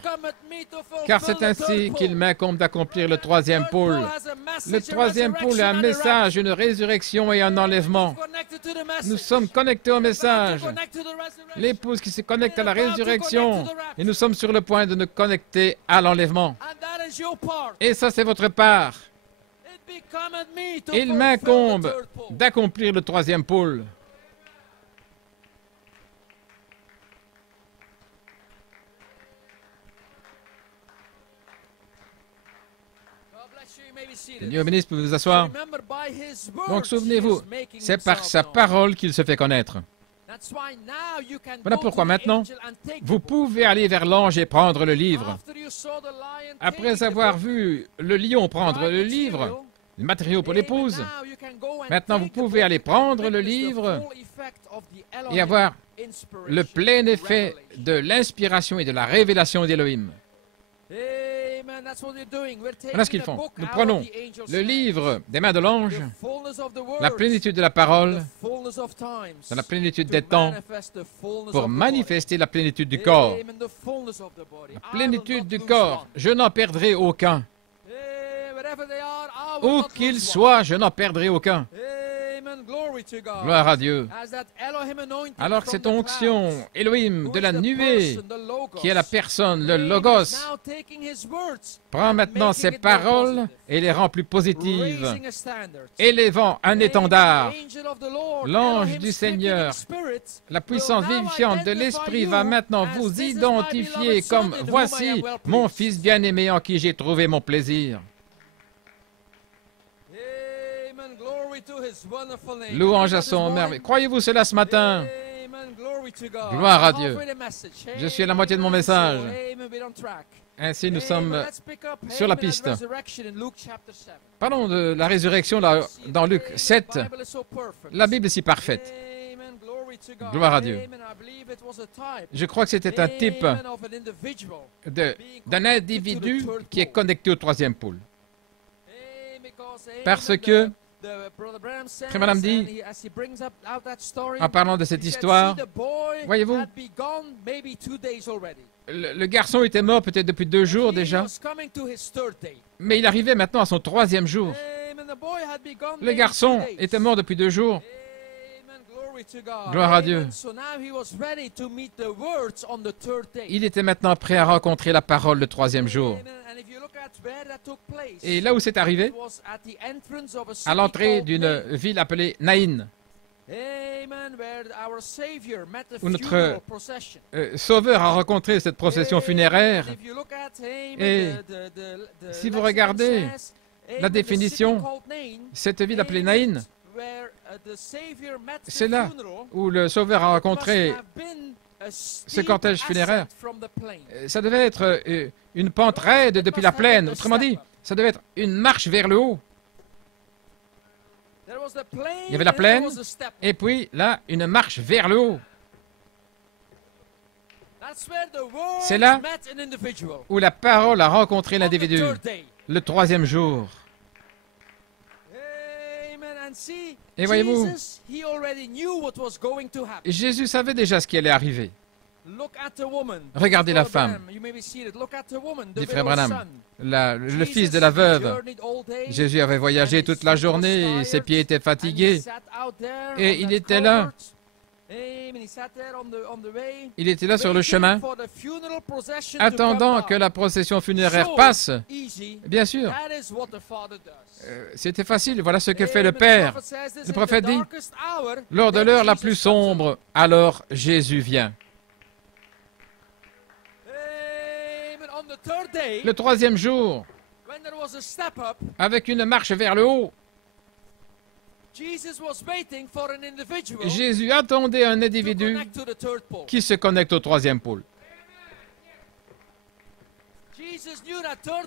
Car c'est ainsi qu'il m'incombe d'accomplir le troisième pôle. Le troisième pôle est un message, une résurrection et un enlèvement. Nous sommes connectés au message. L'épouse qui se connecte à la résurrection. Et nous sommes sur le point de nous connecter à l'enlèvement. Et ça, c'est votre part. Il m'incombe d'accomplir le troisième pôle. Dieu bénisse, vous vous asseoir. Donc souvenez-vous, c'est par sa parole qu'il se fait connaître. Voilà pourquoi maintenant, vous pouvez aller vers l'ange et prendre le livre. Après avoir vu le lion prendre le livre, le matériau pour l'épouse, maintenant vous pouvez aller prendre le livre et avoir le plein effet de l'inspiration et de la révélation d'Élohim. Voilà ce qu'ils font. Nous prenons le livre des mains de l'ange, la plénitude de la parole, dans la plénitude des temps, pour manifester la plénitude du corps. La plénitude du corps, je n'en perdrai aucun. Où qu'il soit, je n'en perdrai aucun. Gloire à Dieu. Alors que cette onction, Elohim, de la nuée, qui est la personne, le Logos, prend maintenant ses paroles et les rend plus positives, élevant un étendard. L'ange du Seigneur, la puissance vivifiante de l'Esprit va maintenant vous identifier comme « Voici mon Fils bien-aimé en qui j'ai trouvé mon plaisir ». Louange à son merveille. Croyez-vous cela ce matin? Gloire à Dieu. Je suis à la moitié de mon message. Ainsi, nous sommes sur la piste. Parlons de la résurrection là, dans Luc 7. La Bible est si parfaite. Gloire à Dieu. Je crois que c'était un type d'un individu qui est connecté au troisième pôle. Parce que, Frère Branham dit, en parlant de cette histoire, voyez-vous, le garçon était mort peut-être depuis 2 jours déjà, mais il arrivait maintenant à son 3e jour. Le garçon était mort depuis 2 jours. Gloire à Dieu. Il était maintenant prêt à rencontrer la parole le 3e jour. Et là où c'est arrivé, à l'entrée d'une ville appelée Naïn, où notre Sauveur a rencontré cette procession funéraire. Et si vous regardez la définition, cette ville appelée Naïn, c'est là où le Sauveur a rencontré ce cortège funéraire. Ça devait être une pente raide depuis la plaine. Autrement dit, ça devait être une marche vers le haut. Il y avait la plaine, et puis là, une marche vers le haut. C'est là où la parole a rencontré l'individu, le 3e jour. Et voyez-vous, Jésus savait déjà ce qui allait arriver. Regardez la femme, dit Frère Branham, le fils de la veuve. Jésus avait voyagé toute la journée, ses pieds étaient fatigués, et il était là. Il était là sur le chemin, attendant que la procession funéraire passe. Bien sûr, c'était facile. Voilà ce que fait le Père. Le prophète dit, lors de l'heure la plus sombre, alors Jésus vient. Le 3e jour, avec une marche vers le haut, Jésus attendait un individu qui se connecte au 3e pôle.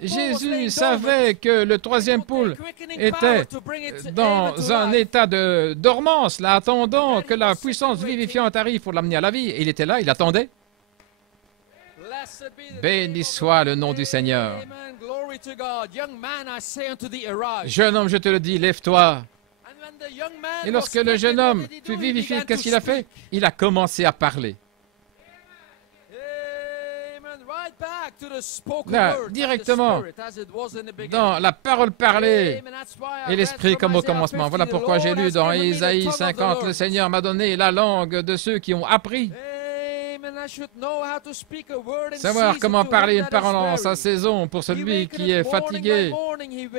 Jésus savait que le 3e pôle était dans un état de dormance, là, attendant que la puissance vivifiante arrive pour l'amener à la vie. Et il était là, il attendait. Béni soit le nom du Seigneur. Jeune homme, je te le dis, lève-toi. Et lorsque le jeune homme fut vivifié, qu'est-ce qu'il a fait? Il a commencé à parler. Là, directement, dans la parole parlée et l'esprit comme au commencement. Voilà pourquoi j'ai lu dans Isaïe 50, le Seigneur m'a donné la langue de ceux qui ont appris. Savoir comment parler une parole en sa saison pour celui qui est fatigué.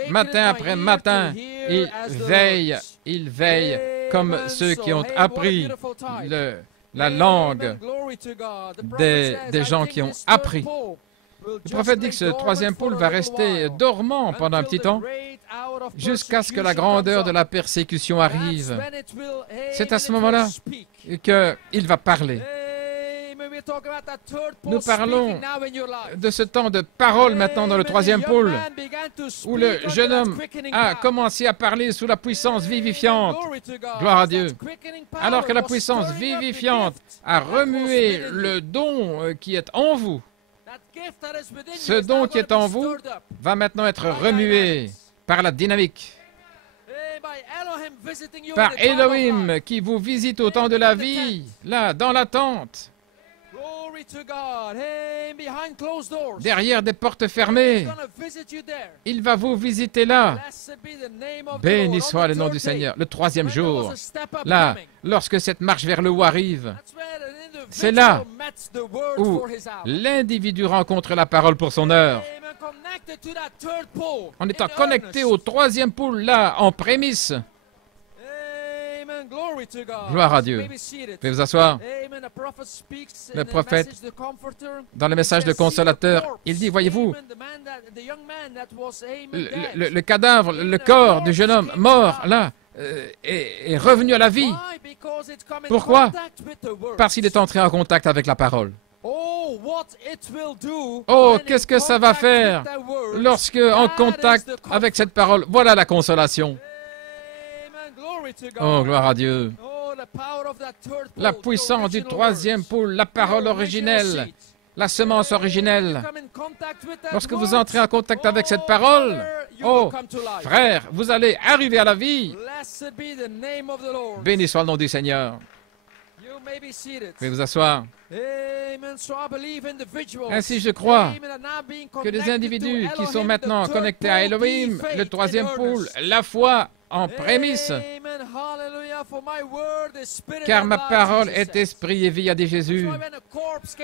Matin après matin, il veille comme ceux qui ont appris la langue des gens qui ont appris. Le prophète dit que ce 3e pôle va rester dormant pendant un petit temps jusqu'à ce que la grandeur de la persécution arrive. C'est à ce moment-là qu'il va parler. Nous parlons de ce temps de parole maintenant dans le 3e pôle, où le jeune homme a commencé à parler sous la puissance vivifiante. Gloire à Dieu. Alors que la puissance vivifiante a remué le don qui est en vous, ce don qui est en vous va maintenant être remué par la dynamique, par Elohim qui vous visite au temps de la vie, là, dans l'attente. Derrière des portes fermées, il va vous visiter là. Béni soit le nom du Seigneur. Le 3e jour, là, lorsque cette marche vers le haut arrive, c'est là où l'individu rencontre la parole pour son heure. En étant connecté au 3e pôle, là, en prémisse. Gloire à Dieu. Pouvez vous asseoir. Le prophète, dans le message de consolateur, il dit, voyez-vous, le cadavre, le corps du jeune homme mort, là, est revenu à la vie. Pourquoi? Parce qu'il est entré en contact avec la parole. Oh, qu'est-ce que ça va faire lorsque en contact avec cette parole? Voilà la consolation. Oh, gloire à Dieu. La puissance du troisième pôle, la parole originelle, la semence originelle. Lorsque vous entrez en contact avec cette parole, oh, frère, vous allez arriver à la vie. Béni soit le nom du Seigneur. Vous pouvez vous asseoir. Ainsi, je crois que les individus qui sont maintenant connectés à Elohim, le troisième pôle, la foi en prémisse, car ma parole est esprit et vie, a dit Jésus.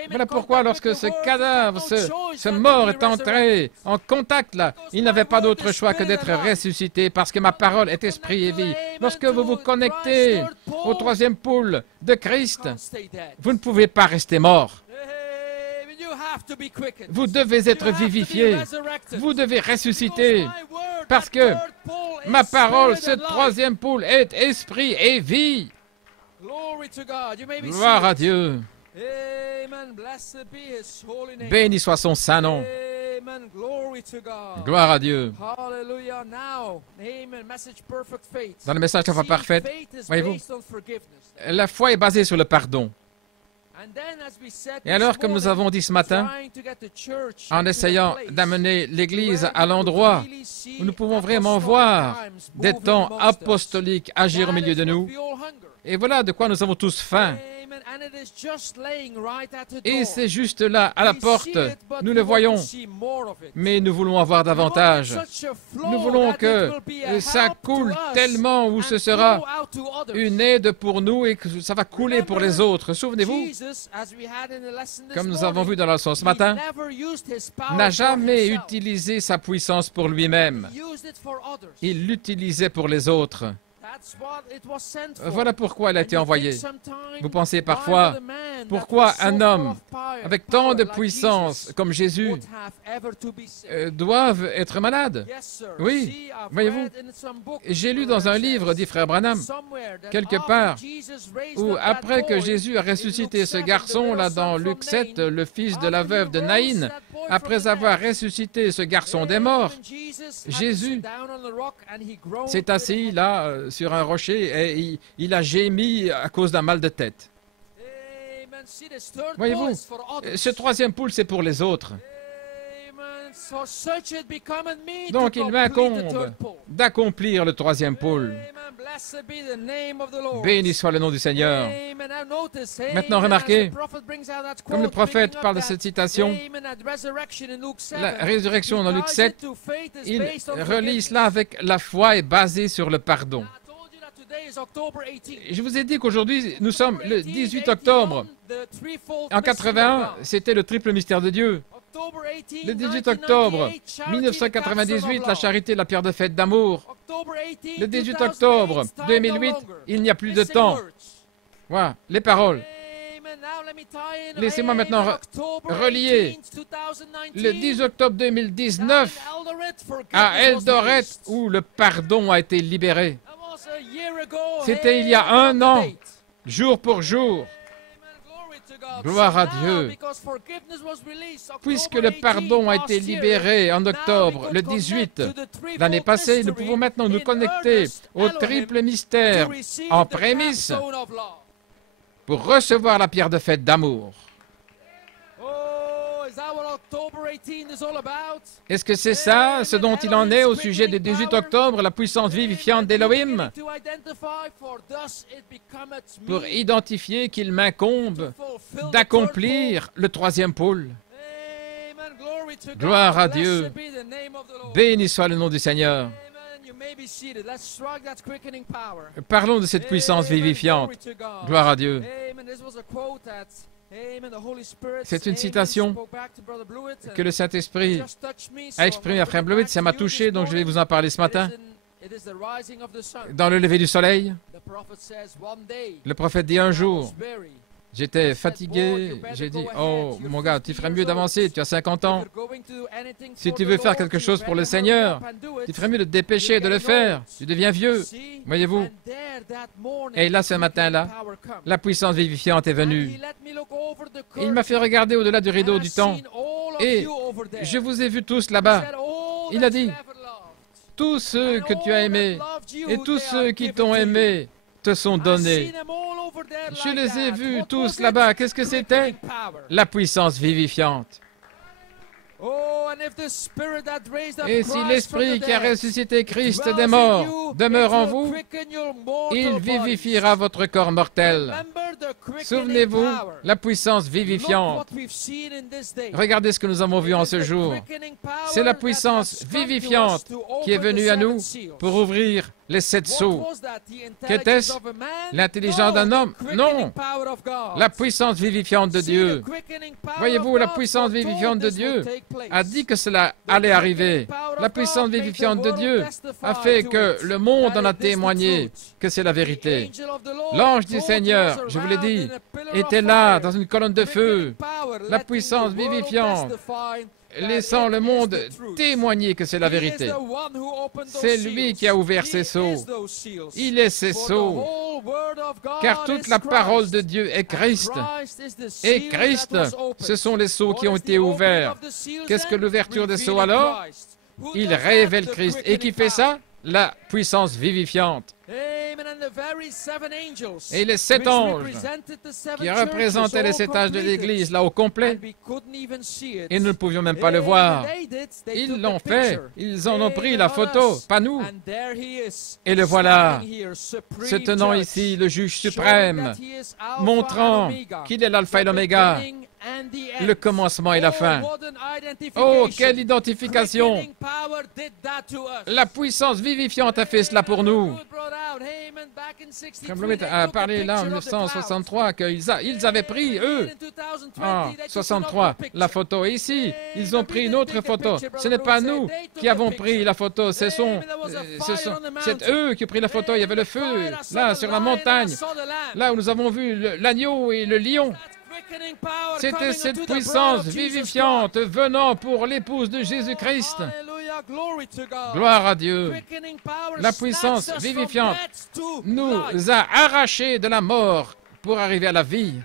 Voilà pourquoi lorsque ce cadavre, ce mort est entré en contact là, il n'avait pas d'autre choix que d'être ressuscité, parce que ma parole est esprit et vie. Lorsque vous vous connectez au troisième pôle de Christ, vous ne pouvez pas rester mort. Vous devez être vivifié. Vous devez ressusciter. Parce que ma parole, ce troisième pôle, est esprit et vie. Gloire à Dieu. Béni soit son saint nom. Gloire à Dieu. Dans le message de la foi parfaite, voyez-vous, la foi est basée sur le pardon. Et alors, comme nous avons dit ce matin, en essayant d'amener l'Église à l'endroit où nous pouvons vraiment voir des temps apostoliques agir au milieu de nous, et voilà de quoi nous avons tous faim. Et c'est juste là, à la porte, nous le voyons, mais nous voulons avoir davantage. Nous voulons que ça coule tellement où ce sera une aide pour nous et que ça va couler pour les autres. Souvenez-vous, comme nous avons vu dans la leçon ce matin, n'a jamais utilisé sa puissance pour lui-même. Il l'utilisait pour les autres. Voilà pourquoi elle a été envoyée. Vous pensez parfois, pourquoi un homme avec tant de puissance comme Jésus doit être malade? Oui, voyez-vous, j'ai lu dans un livre, dit Frère Branham, quelque part, où après que Jésus a ressuscité ce garçon-là dans Luc 7, le fils de la veuve de Naïn, après avoir ressuscité ce garçon des morts, Jésus s'est assis là sur un rocher et il a gémi à cause d'un mal de tête. Voyez-vous, ce troisième pôle, c'est pour les autres. Donc, il m'incombe d'accomplir le troisième pôle. Béni soit le nom du Seigneur. Maintenant, remarquez, comme le prophète parle de cette citation, la résurrection dans Luc 7, il relie cela avec la foi est basée sur le pardon. Je vous ai dit qu'aujourd'hui, nous sommes le 18 octobre. En 81, c'était le triple mystère de Dieu. Le 18 octobre 1998, la charité, la pierre de fête d'amour. Le 18 octobre 2008, il n'y a plus de temps. Voilà, les paroles. Laissez-moi maintenant relier le 10 octobre 2019 à Eldoret où le pardon a été libéré. C'était il y a un an, jour pour jour. Gloire à Dieu. Puisque le pardon a été libéré en octobre, le 18 l'année passée, nous pouvons maintenant nous connecter au triple mystère en prémisse pour recevoir la pierre de fête d'amour. Est-ce que c'est ça, ce dont il en est au sujet du 18 octobre, la puissance vivifiante d'Elohim? Pour identifier qu'il m'incombe d'accomplir le troisième pôle. Gloire à Dieu. Béni soit le nom du Seigneur. Parlons de cette puissance vivifiante. Gloire à Dieu. C'est une citation que le Saint-Esprit a exprimée à Frère Blewett. Ça m'a touché, donc je vais vous en parler ce matin. Dans le lever du soleil, le prophète dit un jour, J'étais fatigué. J'ai dit, oh mon gars, tu ferais mieux d'avancer, tu as 50 ans. Si tu veux faire quelque chose pour le Seigneur, tu ferais mieux de te dépêcher de le faire. Tu deviens vieux, voyez-vous. Et là, ce matin-là, la puissance vivifiante est venue. Il m'a fait regarder au-delà du rideau du temps. Et je vous ai vus tous là-bas. Il a dit, tous ceux que tu as aimés et tous ceux qui t'ont aimé te sont donnés. Je les ai vus tous là-bas. Qu'est-ce que c'était? La puissance vivifiante. Et si l'Esprit qui a ressuscité Christ des morts demeure en vous, il vivifiera votre corps mortel. Souvenez-vous, la puissance vivifiante. Regardez ce que nous avons vu en ce jour. C'est la puissance vivifiante qui est venue à nous pour ouvrir les 7 sceaux. Qu'était-ce? L'intelligence d'un homme? Non! La puissance vivifiante de Dieu. Voyez-vous, la puissance vivifiante de Dieu a dit que cela allait arriver. La puissance vivifiante de Dieu a fait que le monde en a témoigné que c'est la vérité. L'ange du Seigneur, je vous l'ai dit, était là dans une colonne de feu. La puissance vivifiante, laissant le monde témoigner que c'est la vérité. C'est lui qui a ouvert ces sceaux. Il est ces sceaux. Car toute la parole de Dieu est Christ. Et Christ, ce sont les sceaux qui ont été ouverts. Qu'est-ce que l'ouverture des sceaux alors? Il révèle Christ. Et qui fait ça? La puissance vivifiante. Et les 7 anges qui représentaient les 7 âges de l'Église, là au complet, et nous ne pouvions même pas le voir. Ils l'ont fait, ils en ont pris la photo, pas nous. Et le voilà, se tenant ici, le juge suprême, montrant qu'il est l'alpha et l'oméga, le commencement et la fin. Oh, quelle identification! La puissance vivifiante a fait cela pour nous. Comme Blomet a parlé là en 1963 qu'ils avaient pris, eux, en 63, la photo. Et ici, ils ont pris une autre photo. Ce n'est pas nous qui avons pris la photo, c'est eux qui ont pris la photo. Il y avait le feu, là, sur la montagne, là où nous avons vu l'agneau et le lion. C'était cette puissance vivifiante venant pour l'épouse de Jésus-Christ. Gloire à Dieu. La puissance vivifiante nous a arrachés de la mort pour arriver à la vie.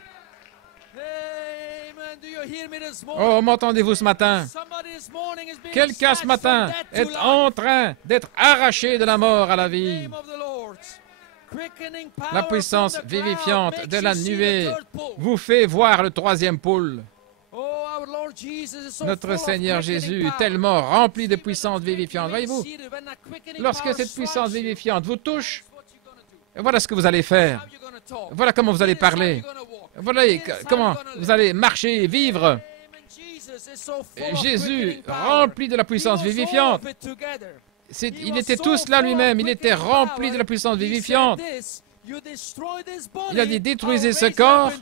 Oh, m'entendez-vous ce matin? Quelqu'un ce matin est en train d'être arraché de la mort à la vie. La puissance vivifiante de la nuée vous fait voir le 3e pôle. Notre Seigneur Jésus est tellement rempli de puissance vivifiante. Voyez-vous, lorsque cette puissance vivifiante vous touche, voilà ce que vous allez faire. Voilà comment vous allez parler. Voilà comment vous allez marcher, vivre. Jésus, rempli de la puissance vivifiante, il était tout cela lui-même, il était rempli de la puissance vivifiante. Il a dit, détruisez ce corps,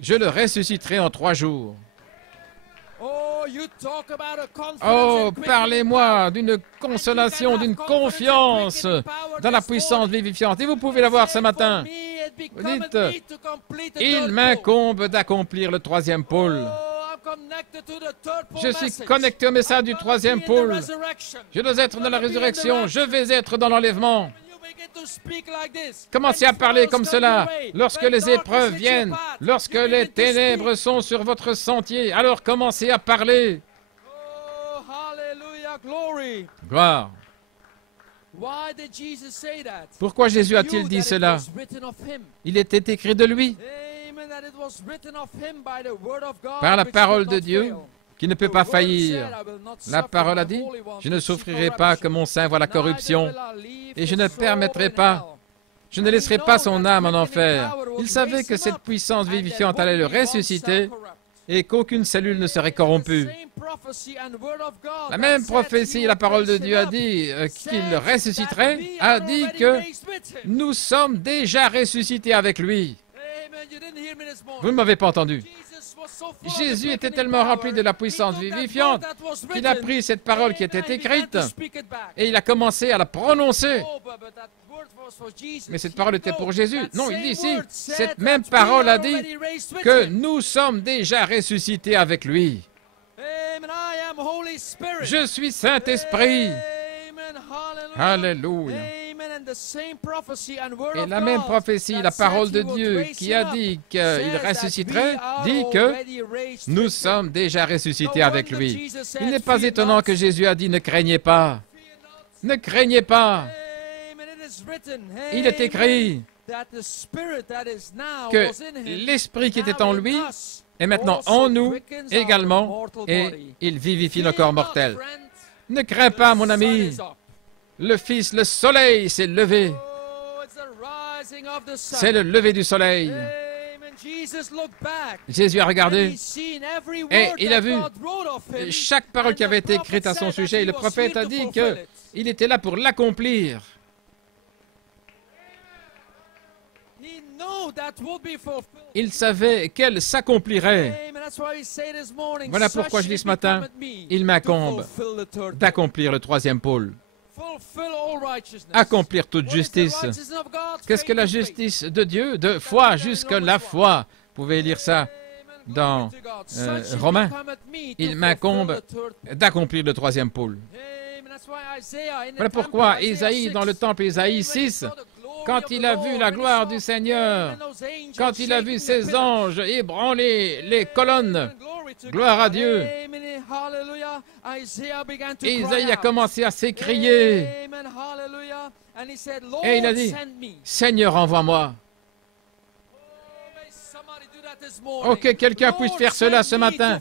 je le ressusciterai en 3 jours. Oh, parlez-moi d'une consolation, d'une confiance dans la puissance vivifiante. Et vous pouvez la voir ce matin. Vous dites, il m'incombe d'accomplir le 3e pôle. Je suis connecté au message du 3e pôle. Je dois être dans la résurrection. Je vais être dans l'enlèvement. Commencez à parler comme cela. Lorsque les épreuves viennent, lorsque les ténèbres sont sur votre sentier, alors commencez à parler. Gloire. Pourquoi Jésus a-t-il dit cela? Il était écrit de lui, par la parole de Dieu, qui ne peut pas faillir. La parole a dit, je ne souffrirai pas que mon sein voie la corruption, et je ne permettrai pas, je ne laisserai pas son âme en enfer. Il savait que cette puissance vivifiante allait le ressusciter, et qu'aucune cellule ne serait corrompue. La même prophétie, la parole de Dieu a dit qu'il ressusciterait, a dit que nous sommes déjà ressuscités avec lui. Vous ne m'avez pas entendu. Jésus était tellement rempli de la puissance vivifiante qu'il a pris cette parole qui était écrite et il a commencé à la prononcer. Mais cette parole était pour Jésus. Non, il dit ici, cette même parole a dit que nous sommes déjà ressuscités avec lui. Je suis Saint-Esprit. Alléluia. Et la même prophétie, la parole de Dieu qui a dit qu'il ressusciterait, dit que nous sommes déjà ressuscités avec lui. Il n'est pas étonnant que Jésus a dit « Ne craignez pas, ne craignez pas ». Il est écrit que l'Esprit qui était en lui est maintenant en nous également et il vivifie nos corps mortels. Ne crains pas, mon ami. Le Fils, le soleil s'est levé. C'est le lever du soleil. Jésus a regardé et il a vu chaque parole qui avait été écrite à son sujet. Et le prophète a dit qu'il était là pour l'accomplir. Il savait qu'elle s'accomplirait. Voilà pourquoi je dis ce matin, il m'incombe d'accomplir le troisième pôle. Accomplir toute justice. Qu'est-ce que la justice de Dieu? De foi jusqu'à la foi. Vous pouvez lire ça dans Romains. Il m'incombe d'accomplir le troisième pôle. Voilà pourquoi Isaïe, dans le temple Isaïe 6, quand il a vu la gloire du Seigneur, quand il a vu ses anges ébranler les colonnes, gloire à Dieu, et Isaïe a commencé à s'écrier. Et il a dit, Seigneur, envoie-moi. Oh, que quelqu'un puisse faire cela ce matin.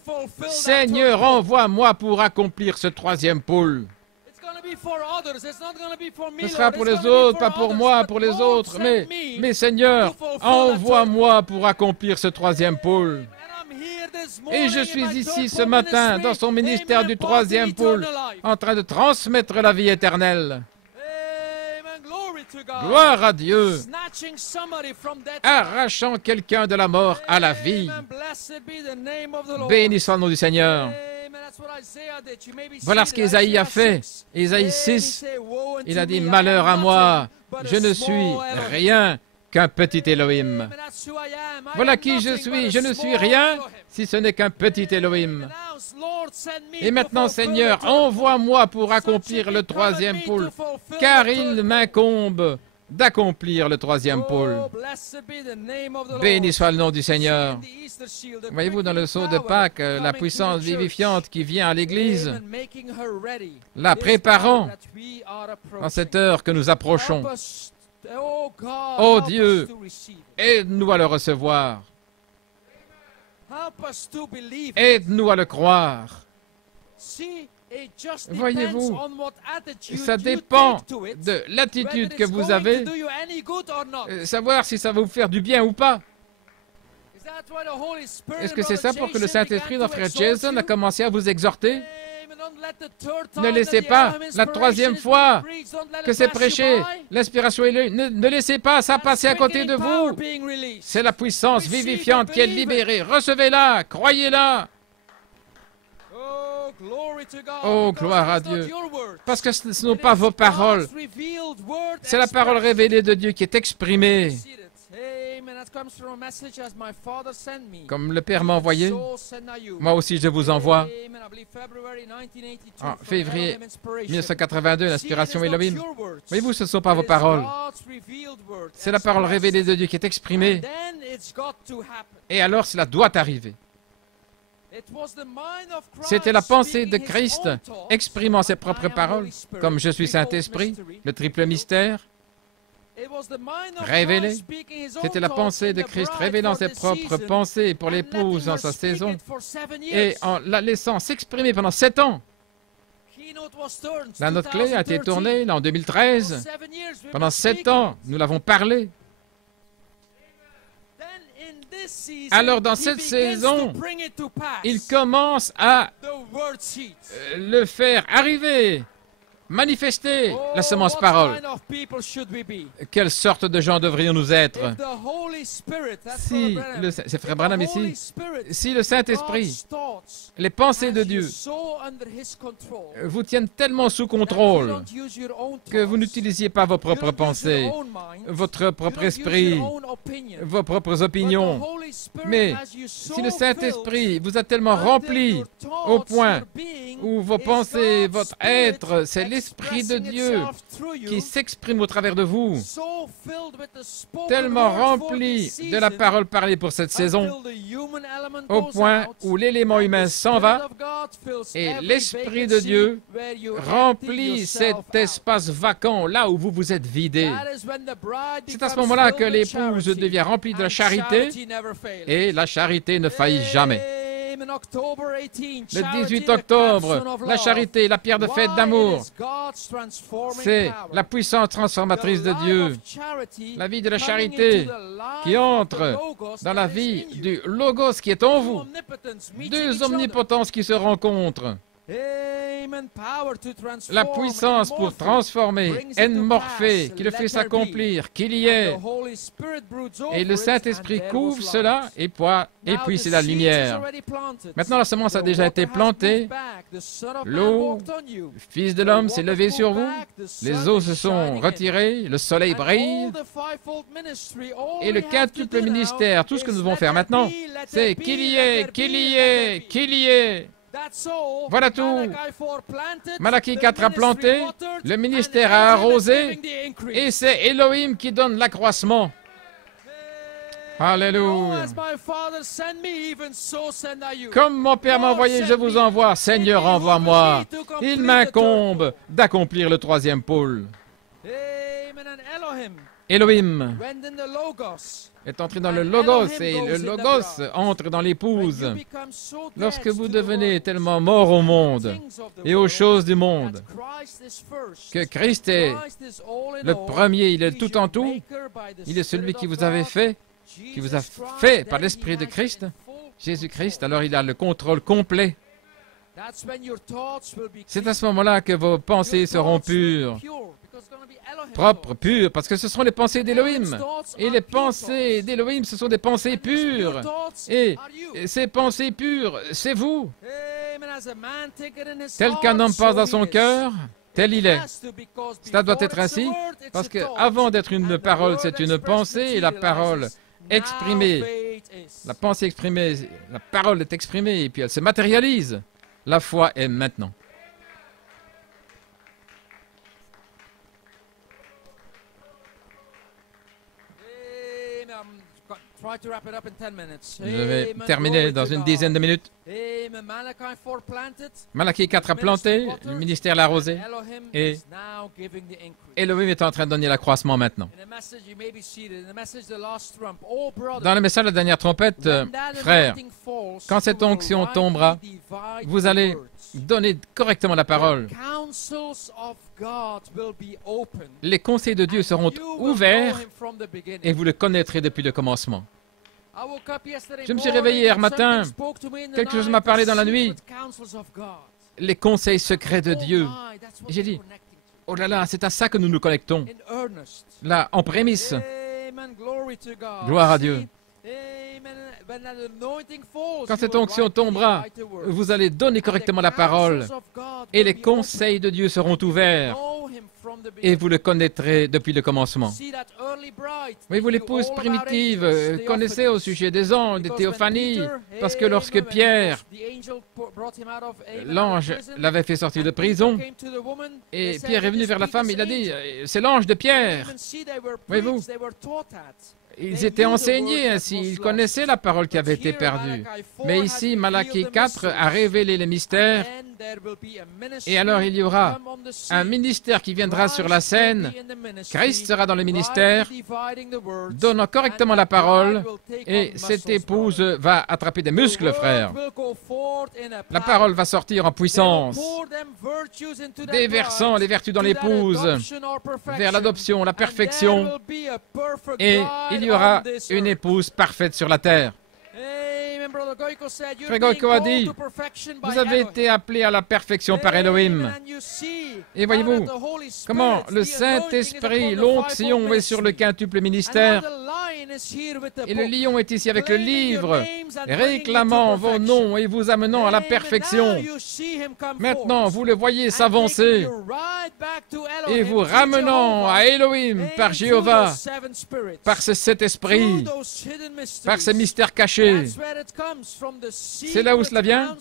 Seigneur, envoie-moi pour accomplir ce troisième pôle. Ce sera pour les autres, pas pour moi, pour les autres. Mais Seigneur, envoie-moi pour accomplir ce troisième pôle. Et je suis ici ce matin dans son ministère du troisième pôle, en train de transmettre la vie éternelle. Gloire à Dieu, arrachant quelqu'un de la mort à la vie. Béni soit le nom du Seigneur. Voilà ce qu'Ésaïe a fait. Ésaïe 6, il a dit, malheur à moi, je ne suis rien qu'un petit Elohim. Voilà qui je ne suis rien si ce n'est qu'un petit Elohim. Et maintenant, Seigneur, envoie-moi pour accomplir le troisième pôle, car il m'incombe d'accomplir le troisième pôle. Béni soit le nom du Seigneur. Voyez-vous, dans le sceau de Pâques, la puissance vivifiante qui vient à l'Église, la préparant en cette heure que nous approchons. Oh Dieu, aide-nous à le recevoir. Aide-nous à le croire. Voyez-vous, ça dépend de l'attitude que vous avez, savoir si ça va vous faire du bien ou pas. Est-ce que c'est ça pour que le Saint-Esprit, notre frère Jason, a commencé à vous exhorter? Ne laissez pas la troisième fois que c'est prêché, l'inspiration est là. Ne laissez pas ça passer à côté de vous. C'est la puissance vivifiante qui est libérée. Recevez-la, croyez-la. Oh, gloire à Dieu. Parce que ce ne sont pas vos paroles. C'est la parole révélée de Dieu qui est exprimée. Comme le Père m'a envoyé, moi aussi je vous envoie. En février 1982, l'inspiration Elohim. Voyez-vous, ce ne sont pas vos paroles. C'est la parole révélée de Dieu qui est exprimée. Et alors cela doit arriver. C'était la pensée de Christ exprimant ses propres paroles, comme je suis Saint-Esprit, le triple mystère. Révélé. C'était la pensée de Christ révélant ses propres pensées pour l'épouse dans sa saison et en la laissant s'exprimer pendant 7 ans. La note clé a été tournée en 2013. Pendant 7 ans, nous l'avons parlé. Alors dans cette saison, il commence à le faire arriver. manifester la semence parole. Quelle sorte de gens devrions-nous être? Si c'est Frère Branham ici, si le Saint-Esprit, les pensées de Dieu, vous tiennent tellement sous contrôle que vous n'utilisiez pas vos propres pensées, votre propre esprit, vos propres opinions. Mais si le Saint-Esprit vous a tellement rempli au point où vos pensées, votre être, c'est l'Esprit de Dieu qui s'exprime au travers de vous, tellement rempli de la parole parlée pour cette saison, au point où l'élément humain s'en va et l'Esprit de Dieu remplit cet espace vacant là où vous vous êtes vidé. C'est à ce moment-là que l'épouse devient remplie de la charité et la charité ne faillit jamais. Le 18 octobre, la charité, la pierre de fête d'amour, c'est la puissance transformatrice de Dieu. La vie de la charité qui entre dans la vie du Logos qui est en vous. Deux omnipotences qui se rencontrent. La puissance pour transformer, morpher, qui le fait s'accomplir, qu'il y ait. Et le Saint-Esprit couvre cela, et puis c'est la lumière. Maintenant, la semence a déjà été plantée. L'eau, le Fils de l'homme s'est levé sur vous. Les eaux se sont retirées, le soleil brille. Et le quintuple ministère, tout ce que nous devons faire maintenant, c'est qu'il y ait, qu'il y ait, qu'il y ait. Voilà tout. Malachie 4 a planté, le ministère a arrosé, et c'est Elohim qui donne l'accroissement. Alléluia. Comme mon Père m'a envoyé, je vous envoie. Seigneur, envoie-moi. Il m'incombe d'accomplir le troisième pôle. Elohim est entré dans le Logos et le Logos entre dans l'épouse. Lorsque vous devenez tellement mort au monde et aux choses du monde, que Christ est le premier, il est tout en tout, il est celui qui vous a fait par l'Esprit de Christ, Jésus-Christ, alors il a le contrôle complet. C'est à ce moment-là que vos pensées seront pures. Propres, pures, parce que ce seront les pensées d'Élohim. Et les pensées d'Élohim, ce sont des pensées pures. Et ces pensées pures, c'est vous. Tel qu'un homme pense dans son cœur, tel il est. Cela doit être ainsi, parce qu'avant d'être une parole, c'est une pensée, et la parole exprimée, la pensée exprimée, la parole est exprimée, et puis elle se matérialise. La foi est maintenant. Je vais terminer dans une dizaine de minutes. Malachie 4 a planté, le ministère l'a arrosé, et Elohim est en train de donner l'accroissement maintenant. Dans le message de la dernière trompette, frère, quand cette onction tombera, vous allez donner correctement la parole. Les conseils de Dieu seront ouverts et vous le connaîtrez depuis le commencement. Je me suis réveillé hier matin, quelque chose m'a parlé dans la nuit, les conseils secrets de Dieu. Et j'ai dit, oh là là, c'est à ça que nous nous connectons. Là, en prémisse, gloire à Dieu. Quand cette onction tombera, vous allez donner correctement la parole et les conseils de Dieu seront ouverts et vous le connaîtrez depuis le commencement. Voyez-vous, l'épouse primitive connaissait au sujet des anges, des théophanies, parce que lorsque Pierre, l'ange, l'avait fait sortir de prison, et Pierre est venu vers la femme, il a dit, c'est l'ange de Pierre. Voyez-vous, ils étaient enseignés ainsi, ils connaissaient la parole qui avait été perdue. Mais ici, Malachie 4 a révélé les mystères, et alors il y aura un ministère qui viendra sur la scène. Christ sera dans le ministère, donnant correctement la parole, et cette épouse va attraper des muscles, frère. La parole va sortir en puissance, déversant les vertus dans l'épouse, vers l'adoption, la perfection, et il y aura une épouse parfaite sur la terre. Frère Goïko a dit, vous avez été appelés à la perfection par Elohim. Et voyez-vous, comment le Saint-Esprit, l'onction est sur le quintuple ministère. Et le lion est ici avec le livre, réclamant vos noms et vous amenant à la perfection. Maintenant, vous le voyez s'avancer et vous ramenant à Elohim par Jéhovah, par ces 7 esprits, par ces mystères cachés. C'est là où cela vient?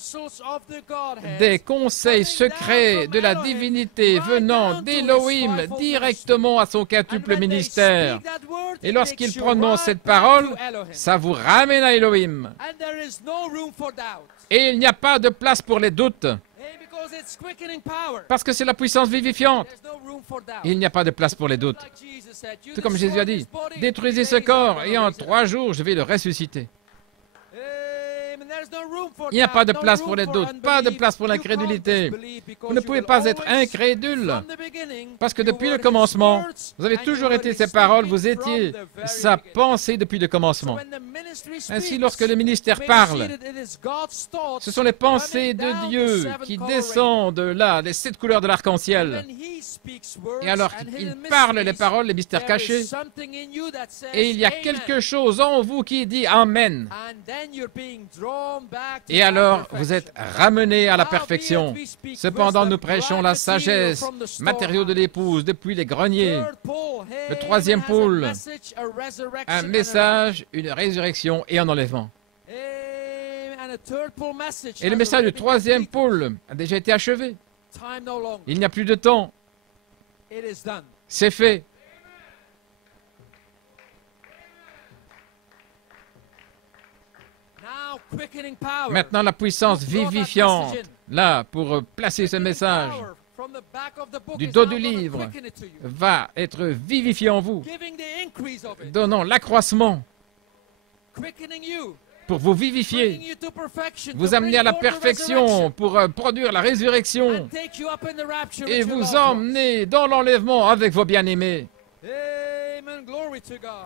Des conseils secrets de la divinité venant d'Elohim directement à son quintuple ministère. Et lorsqu'il prononce cette parole, ça vous ramène à Elohim. Et il n'y a pas de place pour les doutes. Parce que c'est la puissance vivifiante. Il n'y a pas de place pour les doutes. Tout comme Jésus a dit, détruisez ce corps et en 3 jours, je vais le ressusciter. Il n'y a pas de place pour les doutes, pas de place pour l'incrédulité. Vous ne pouvez pas être incrédule, parce que depuis le commencement, vous avez toujours été ses paroles, vous étiez sa pensée depuis le commencement. Ainsi, lorsque le ministère parle, ce sont les pensées de Dieu qui descendent là, les 7 couleurs de l'arc-en-ciel. Et alors qu'il parle les paroles, les mystères cachés, et il y a quelque chose en vous qui dit Amen. Et alors, vous êtes ramenés à la perfection. Cependant, nous prêchons la sagesse, matériau de l'épouse, depuis les greniers. Le 3e pôle, un message, une résurrection et un enlèvement. Et le message du 3e pôle a déjà été achevé. Il n'y a plus de temps. C'est fait. Maintenant, la puissance vivifiante, là, pour placer ce message du dos du livre, va être vivifié en vous, donnant l'accroissement pour vous vivifier, vous amener à la perfection, pour produire la résurrection et vous emmener dans l'enlèvement avec vos bien-aimés.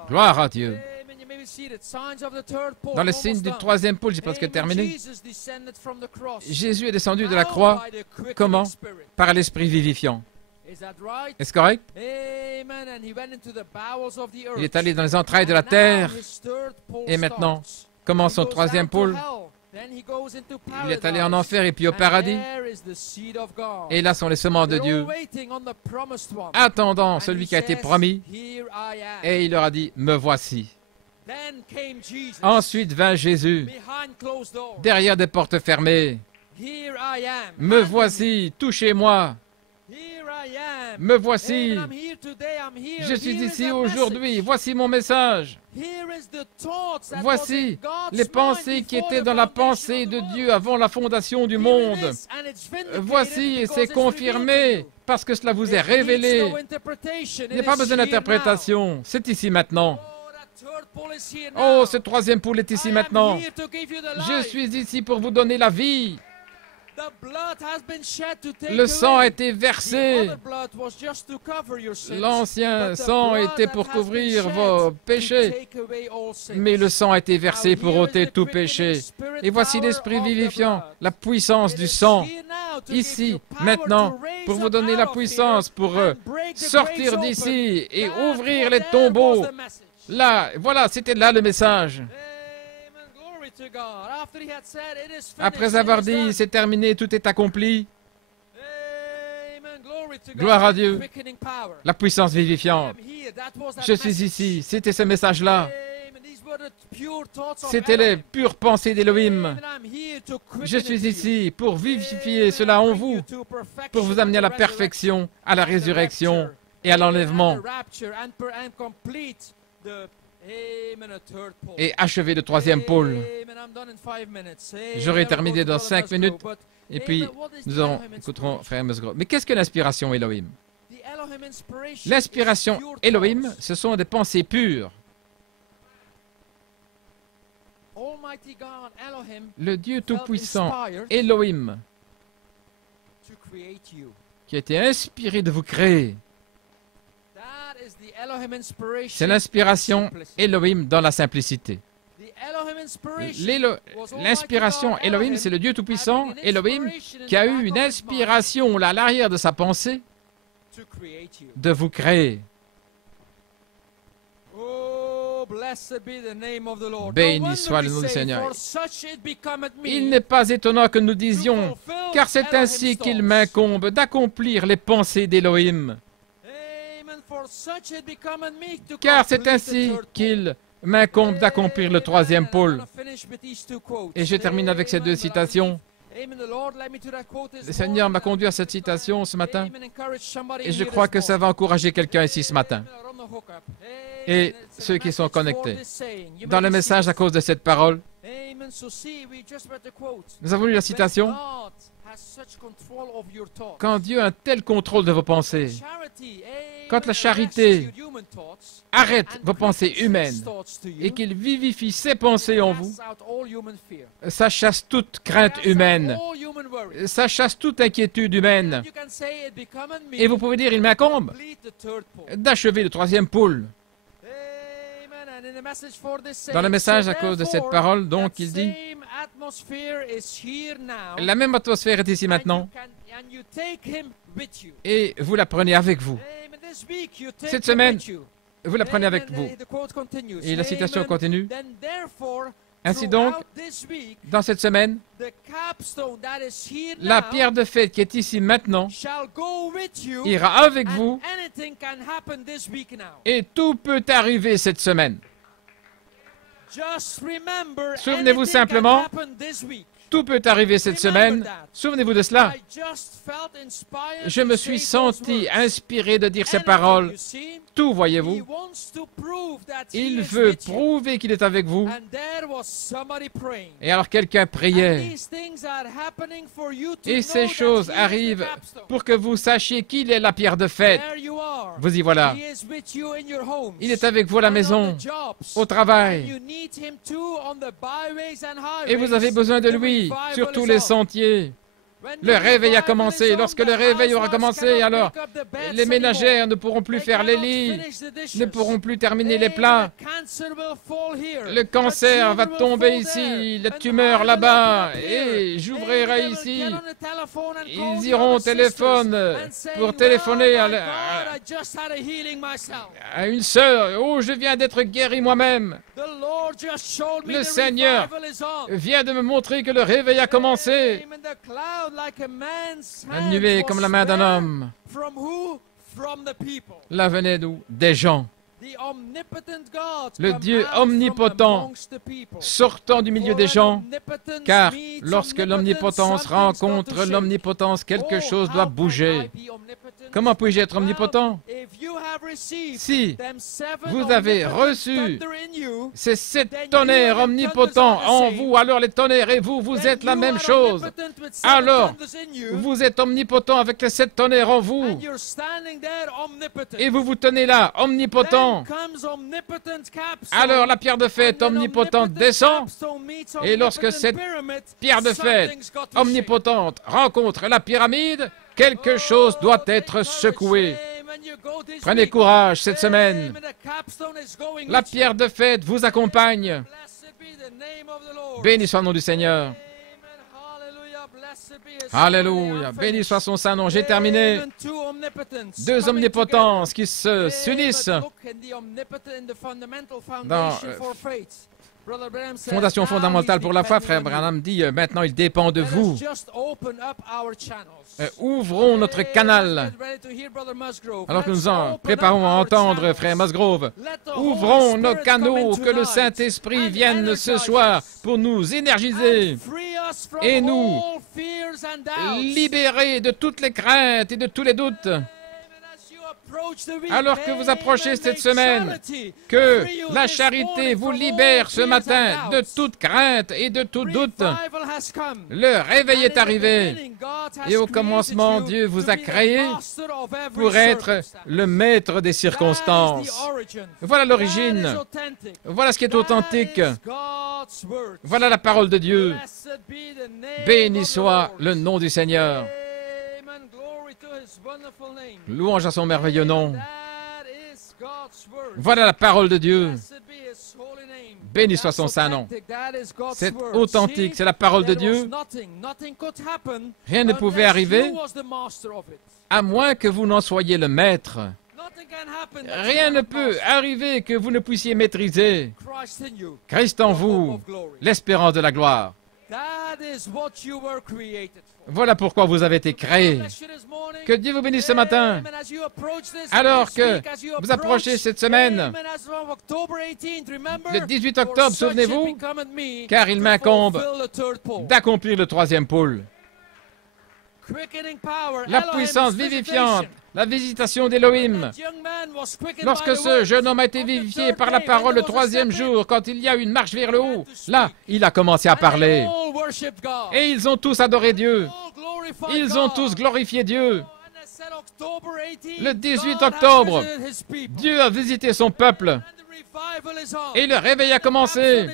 Gloire à Dieu. Dans les signes du 3e pôle, j'ai presque terminé. Jésus est descendu de la croix. Comment? Par l'Esprit vivifiant. Est-ce correct? Il est allé dans les entrailles de la terre. Et maintenant, comment son 3e pôle? Il est allé en enfer et puis au paradis. Et là sont les semences de Dieu, attendant celui qui a été promis. Et il leur a dit, me voici. Ensuite vint Jésus, derrière des portes fermées. Me voici, touchez-moi. Me voici. Je suis ici aujourd'hui. Voici mon message. Voici les pensées qui étaient dans la pensée de Dieu avant la fondation du monde. Voici, et c'est confirmé parce que cela vous est révélé. Il n'y a pas besoin d'interprétation. C'est ici maintenant. Oh, ce 3e pôle est ici maintenant. Je suis ici pour vous donner la vie. Le sang a été versé. L'ancien sang était pour couvrir vos péchés. Mais le sang a été versé pour ôter tout péché. Et voici l'Esprit vivifiant, la puissance du sang, ici, maintenant, pour vous donner la puissance, pour sortir d'ici et ouvrir les tombeaux. Là, voilà, c'était là le message. Après avoir dit, c'est terminé, tout est accompli. Gloire à Dieu. La puissance vivifiante. Je suis ici. C'était ce message-là. C'était les pures pensées d'Elohim. Je suis ici pour vivifier cela en vous, pour vous amener à la perfection, à la résurrection et à l'enlèvement. Et achever le 3e pôle. J'aurai terminé dans 5 minutes. Et puis, nous écouterons Frère Musgrove. Mais qu'est-ce que l'inspiration Elohim? L'inspiration Elohim, ce sont des pensées pures. Le Dieu Tout-Puissant, Elohim, qui a été inspiré de vous créer. C'est l'inspiration Elohim dans la simplicité. L'inspiration, Elohim, c'est le Dieu Tout-Puissant, Elohim, qui a eu une inspiration là, à l'arrière de sa pensée de vous créer. Béni soit le nom du Seigneur. Il n'est pas étonnant que nous disions, car c'est ainsi qu'il m'incombe d'accomplir les pensées d'Elohim. Car c'est ainsi qu'il m'incombe d'accomplir le troisième pôle. Et je termine avec ces deux citations. Le Seigneur m'a conduit à cette citation ce matin et je crois que ça va encourager quelqu'un ici ce matin et ceux qui sont connectés. Dans le message à cause de cette parole, nous avons lu la citation. Quand Dieu a un tel contrôle de vos pensées, quand la charité arrête vos pensées humaines et qu'il vivifie ses pensées en vous, ça chasse toute crainte humaine, ça chasse toute inquiétude humaine. Et vous pouvez dire, il m'incombe d'achever le troisième pôle. Dans le message à cause de cette parole, donc, il dit, la même atmosphère est ici maintenant, et vous la prenez avec vous. Cette semaine, vous la prenez avec vous. Et la citation continue. Ainsi donc, dans cette semaine, la pierre de fête qui est ici maintenant ira avec vous et tout peut arriver cette semaine. Souvenez-vous simplement, tout peut arriver cette semaine. Souvenez-vous de cela. Je me suis senti inspiré de dire ces paroles. Tout, voyez-vous. Il veut prouver qu'il est avec vous. Et alors quelqu'un priait. Et ces choses arrivent pour que vous sachiez qu'il est la pierre de fête. Vous y voilà. Il est avec vous à la maison, au travail. Et vous avez besoin de lui sur tous les sentiers. Le réveil a commencé. Lorsque le réveil aura commencé, alors les ménagères ne pourront plus faire les lits, ne pourront plus terminer les plats. Le cancer va tomber ici, la tumeur là-bas, et j'ouvrirai ici. Ils iront au téléphone pour téléphoner à une sœur. Oh, je viens d'être guéri moi-même. Le Seigneur vient de me montrer que le réveil a commencé. La nuée comme la main d'un homme. Là venait d'où? Des gens. Le Dieu omnipotent sortant du milieu des gens, car lorsque l'omnipotence rencontre l'omnipotence, quelque chose doit bouger. Comment puis-je être omnipotent? Si vous avez reçu ces 7 tonnerres omnipotents en vous, alors les tonnerres et vous, vous êtes la même chose. Alors, vous êtes omnipotent avec les 7 tonnerres en vous. Et vous vous tenez là, omnipotent. Alors la pierre de fête omnipotente descend, et lorsque cette pierre de fête omnipotente rencontre la pyramide, quelque chose doit être secoué. Prenez courage cette semaine. La pierre de fête vous accompagne. Béni soit le nom du Seigneur. Alléluia. Béni soit son saint nom. J'ai terminé. 2 omnipotences qui s'unissent dans Fondation fondamentale pour la foi. Frère Branham dit, maintenant il dépend de vous. Ouvrons notre canal. Alors que nous en préparons à entendre Frère Musgrove, ouvrons nos canaux, que le Saint-Esprit vienne ce soir pour nous énergiser et nous libérer de toutes les craintes et de tous les doutes. Alors que vous approchez cette semaine, que la charité vous libère ce matin de toute crainte et de tout doute. Le réveil est arrivé et au commencement, Dieu vous a créé pour être le maître des circonstances. Voilà l'origine. Voilà ce qui est authentique. Voilà la parole de Dieu. Béni soit le nom du Seigneur. Louange à son merveilleux nom. Voilà la parole de Dieu. Béni soit son saint nom. C'est authentique, c'est la parole de Dieu. Rien ne pouvait arriver à moins que vous n'en soyez le maître. Rien ne peut arriver que vous ne puissiez maîtriser. Christ en vous, l'espérance de la gloire. Voilà pourquoi vous avez été créés. Que Dieu vous bénisse ce matin. Alors que vous approchez cette semaine, le 18 octobre, souvenez-vous, car il m'incombe d'accomplir le troisième pôle. La puissance vivifiante, la visitation d'Élohim. Lorsque ce jeune homme a été vivifié par la parole le troisième jour, quand il y a eu une marche vers le haut, là, il a commencé à parler. Et ils ont tous adoré Dieu. Ils ont tous glorifié Dieu. Le 18 octobre, Dieu a visité son peuple. Et le réveil a commencé.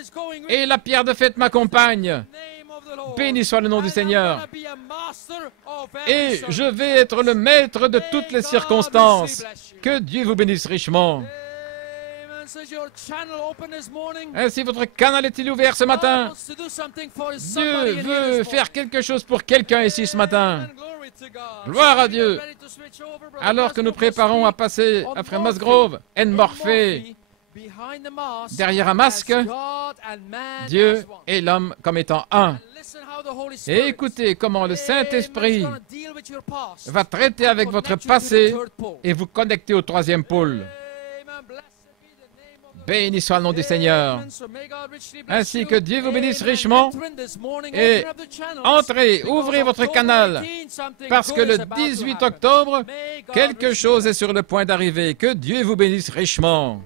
Et la pierre de fête m'accompagne. Béni soit le nom du Seigneur. Et je vais être le maître de toutes les circonstances. Que Dieu vous bénisse richement. Ainsi, votre canal est-il ouvert ce matin? Dieu veut faire quelque chose pour quelqu'un ici ce matin. Gloire à Dieu. Alors que nous préparons à passer à Frère Musgrove, Anne Morphée, derrière un masque, Dieu et l'homme comme étant un. Et écoutez comment le Saint-Esprit va traiter avec votre passé et vous connecter au troisième pôle. Béni soit le nom du Seigneur. Ainsi que Dieu vous bénisse richement. Et entrez, ouvrez votre canal. Parce que le 18 octobre, quelque chose est sur le point d'arriver. Que Dieu vous bénisse richement.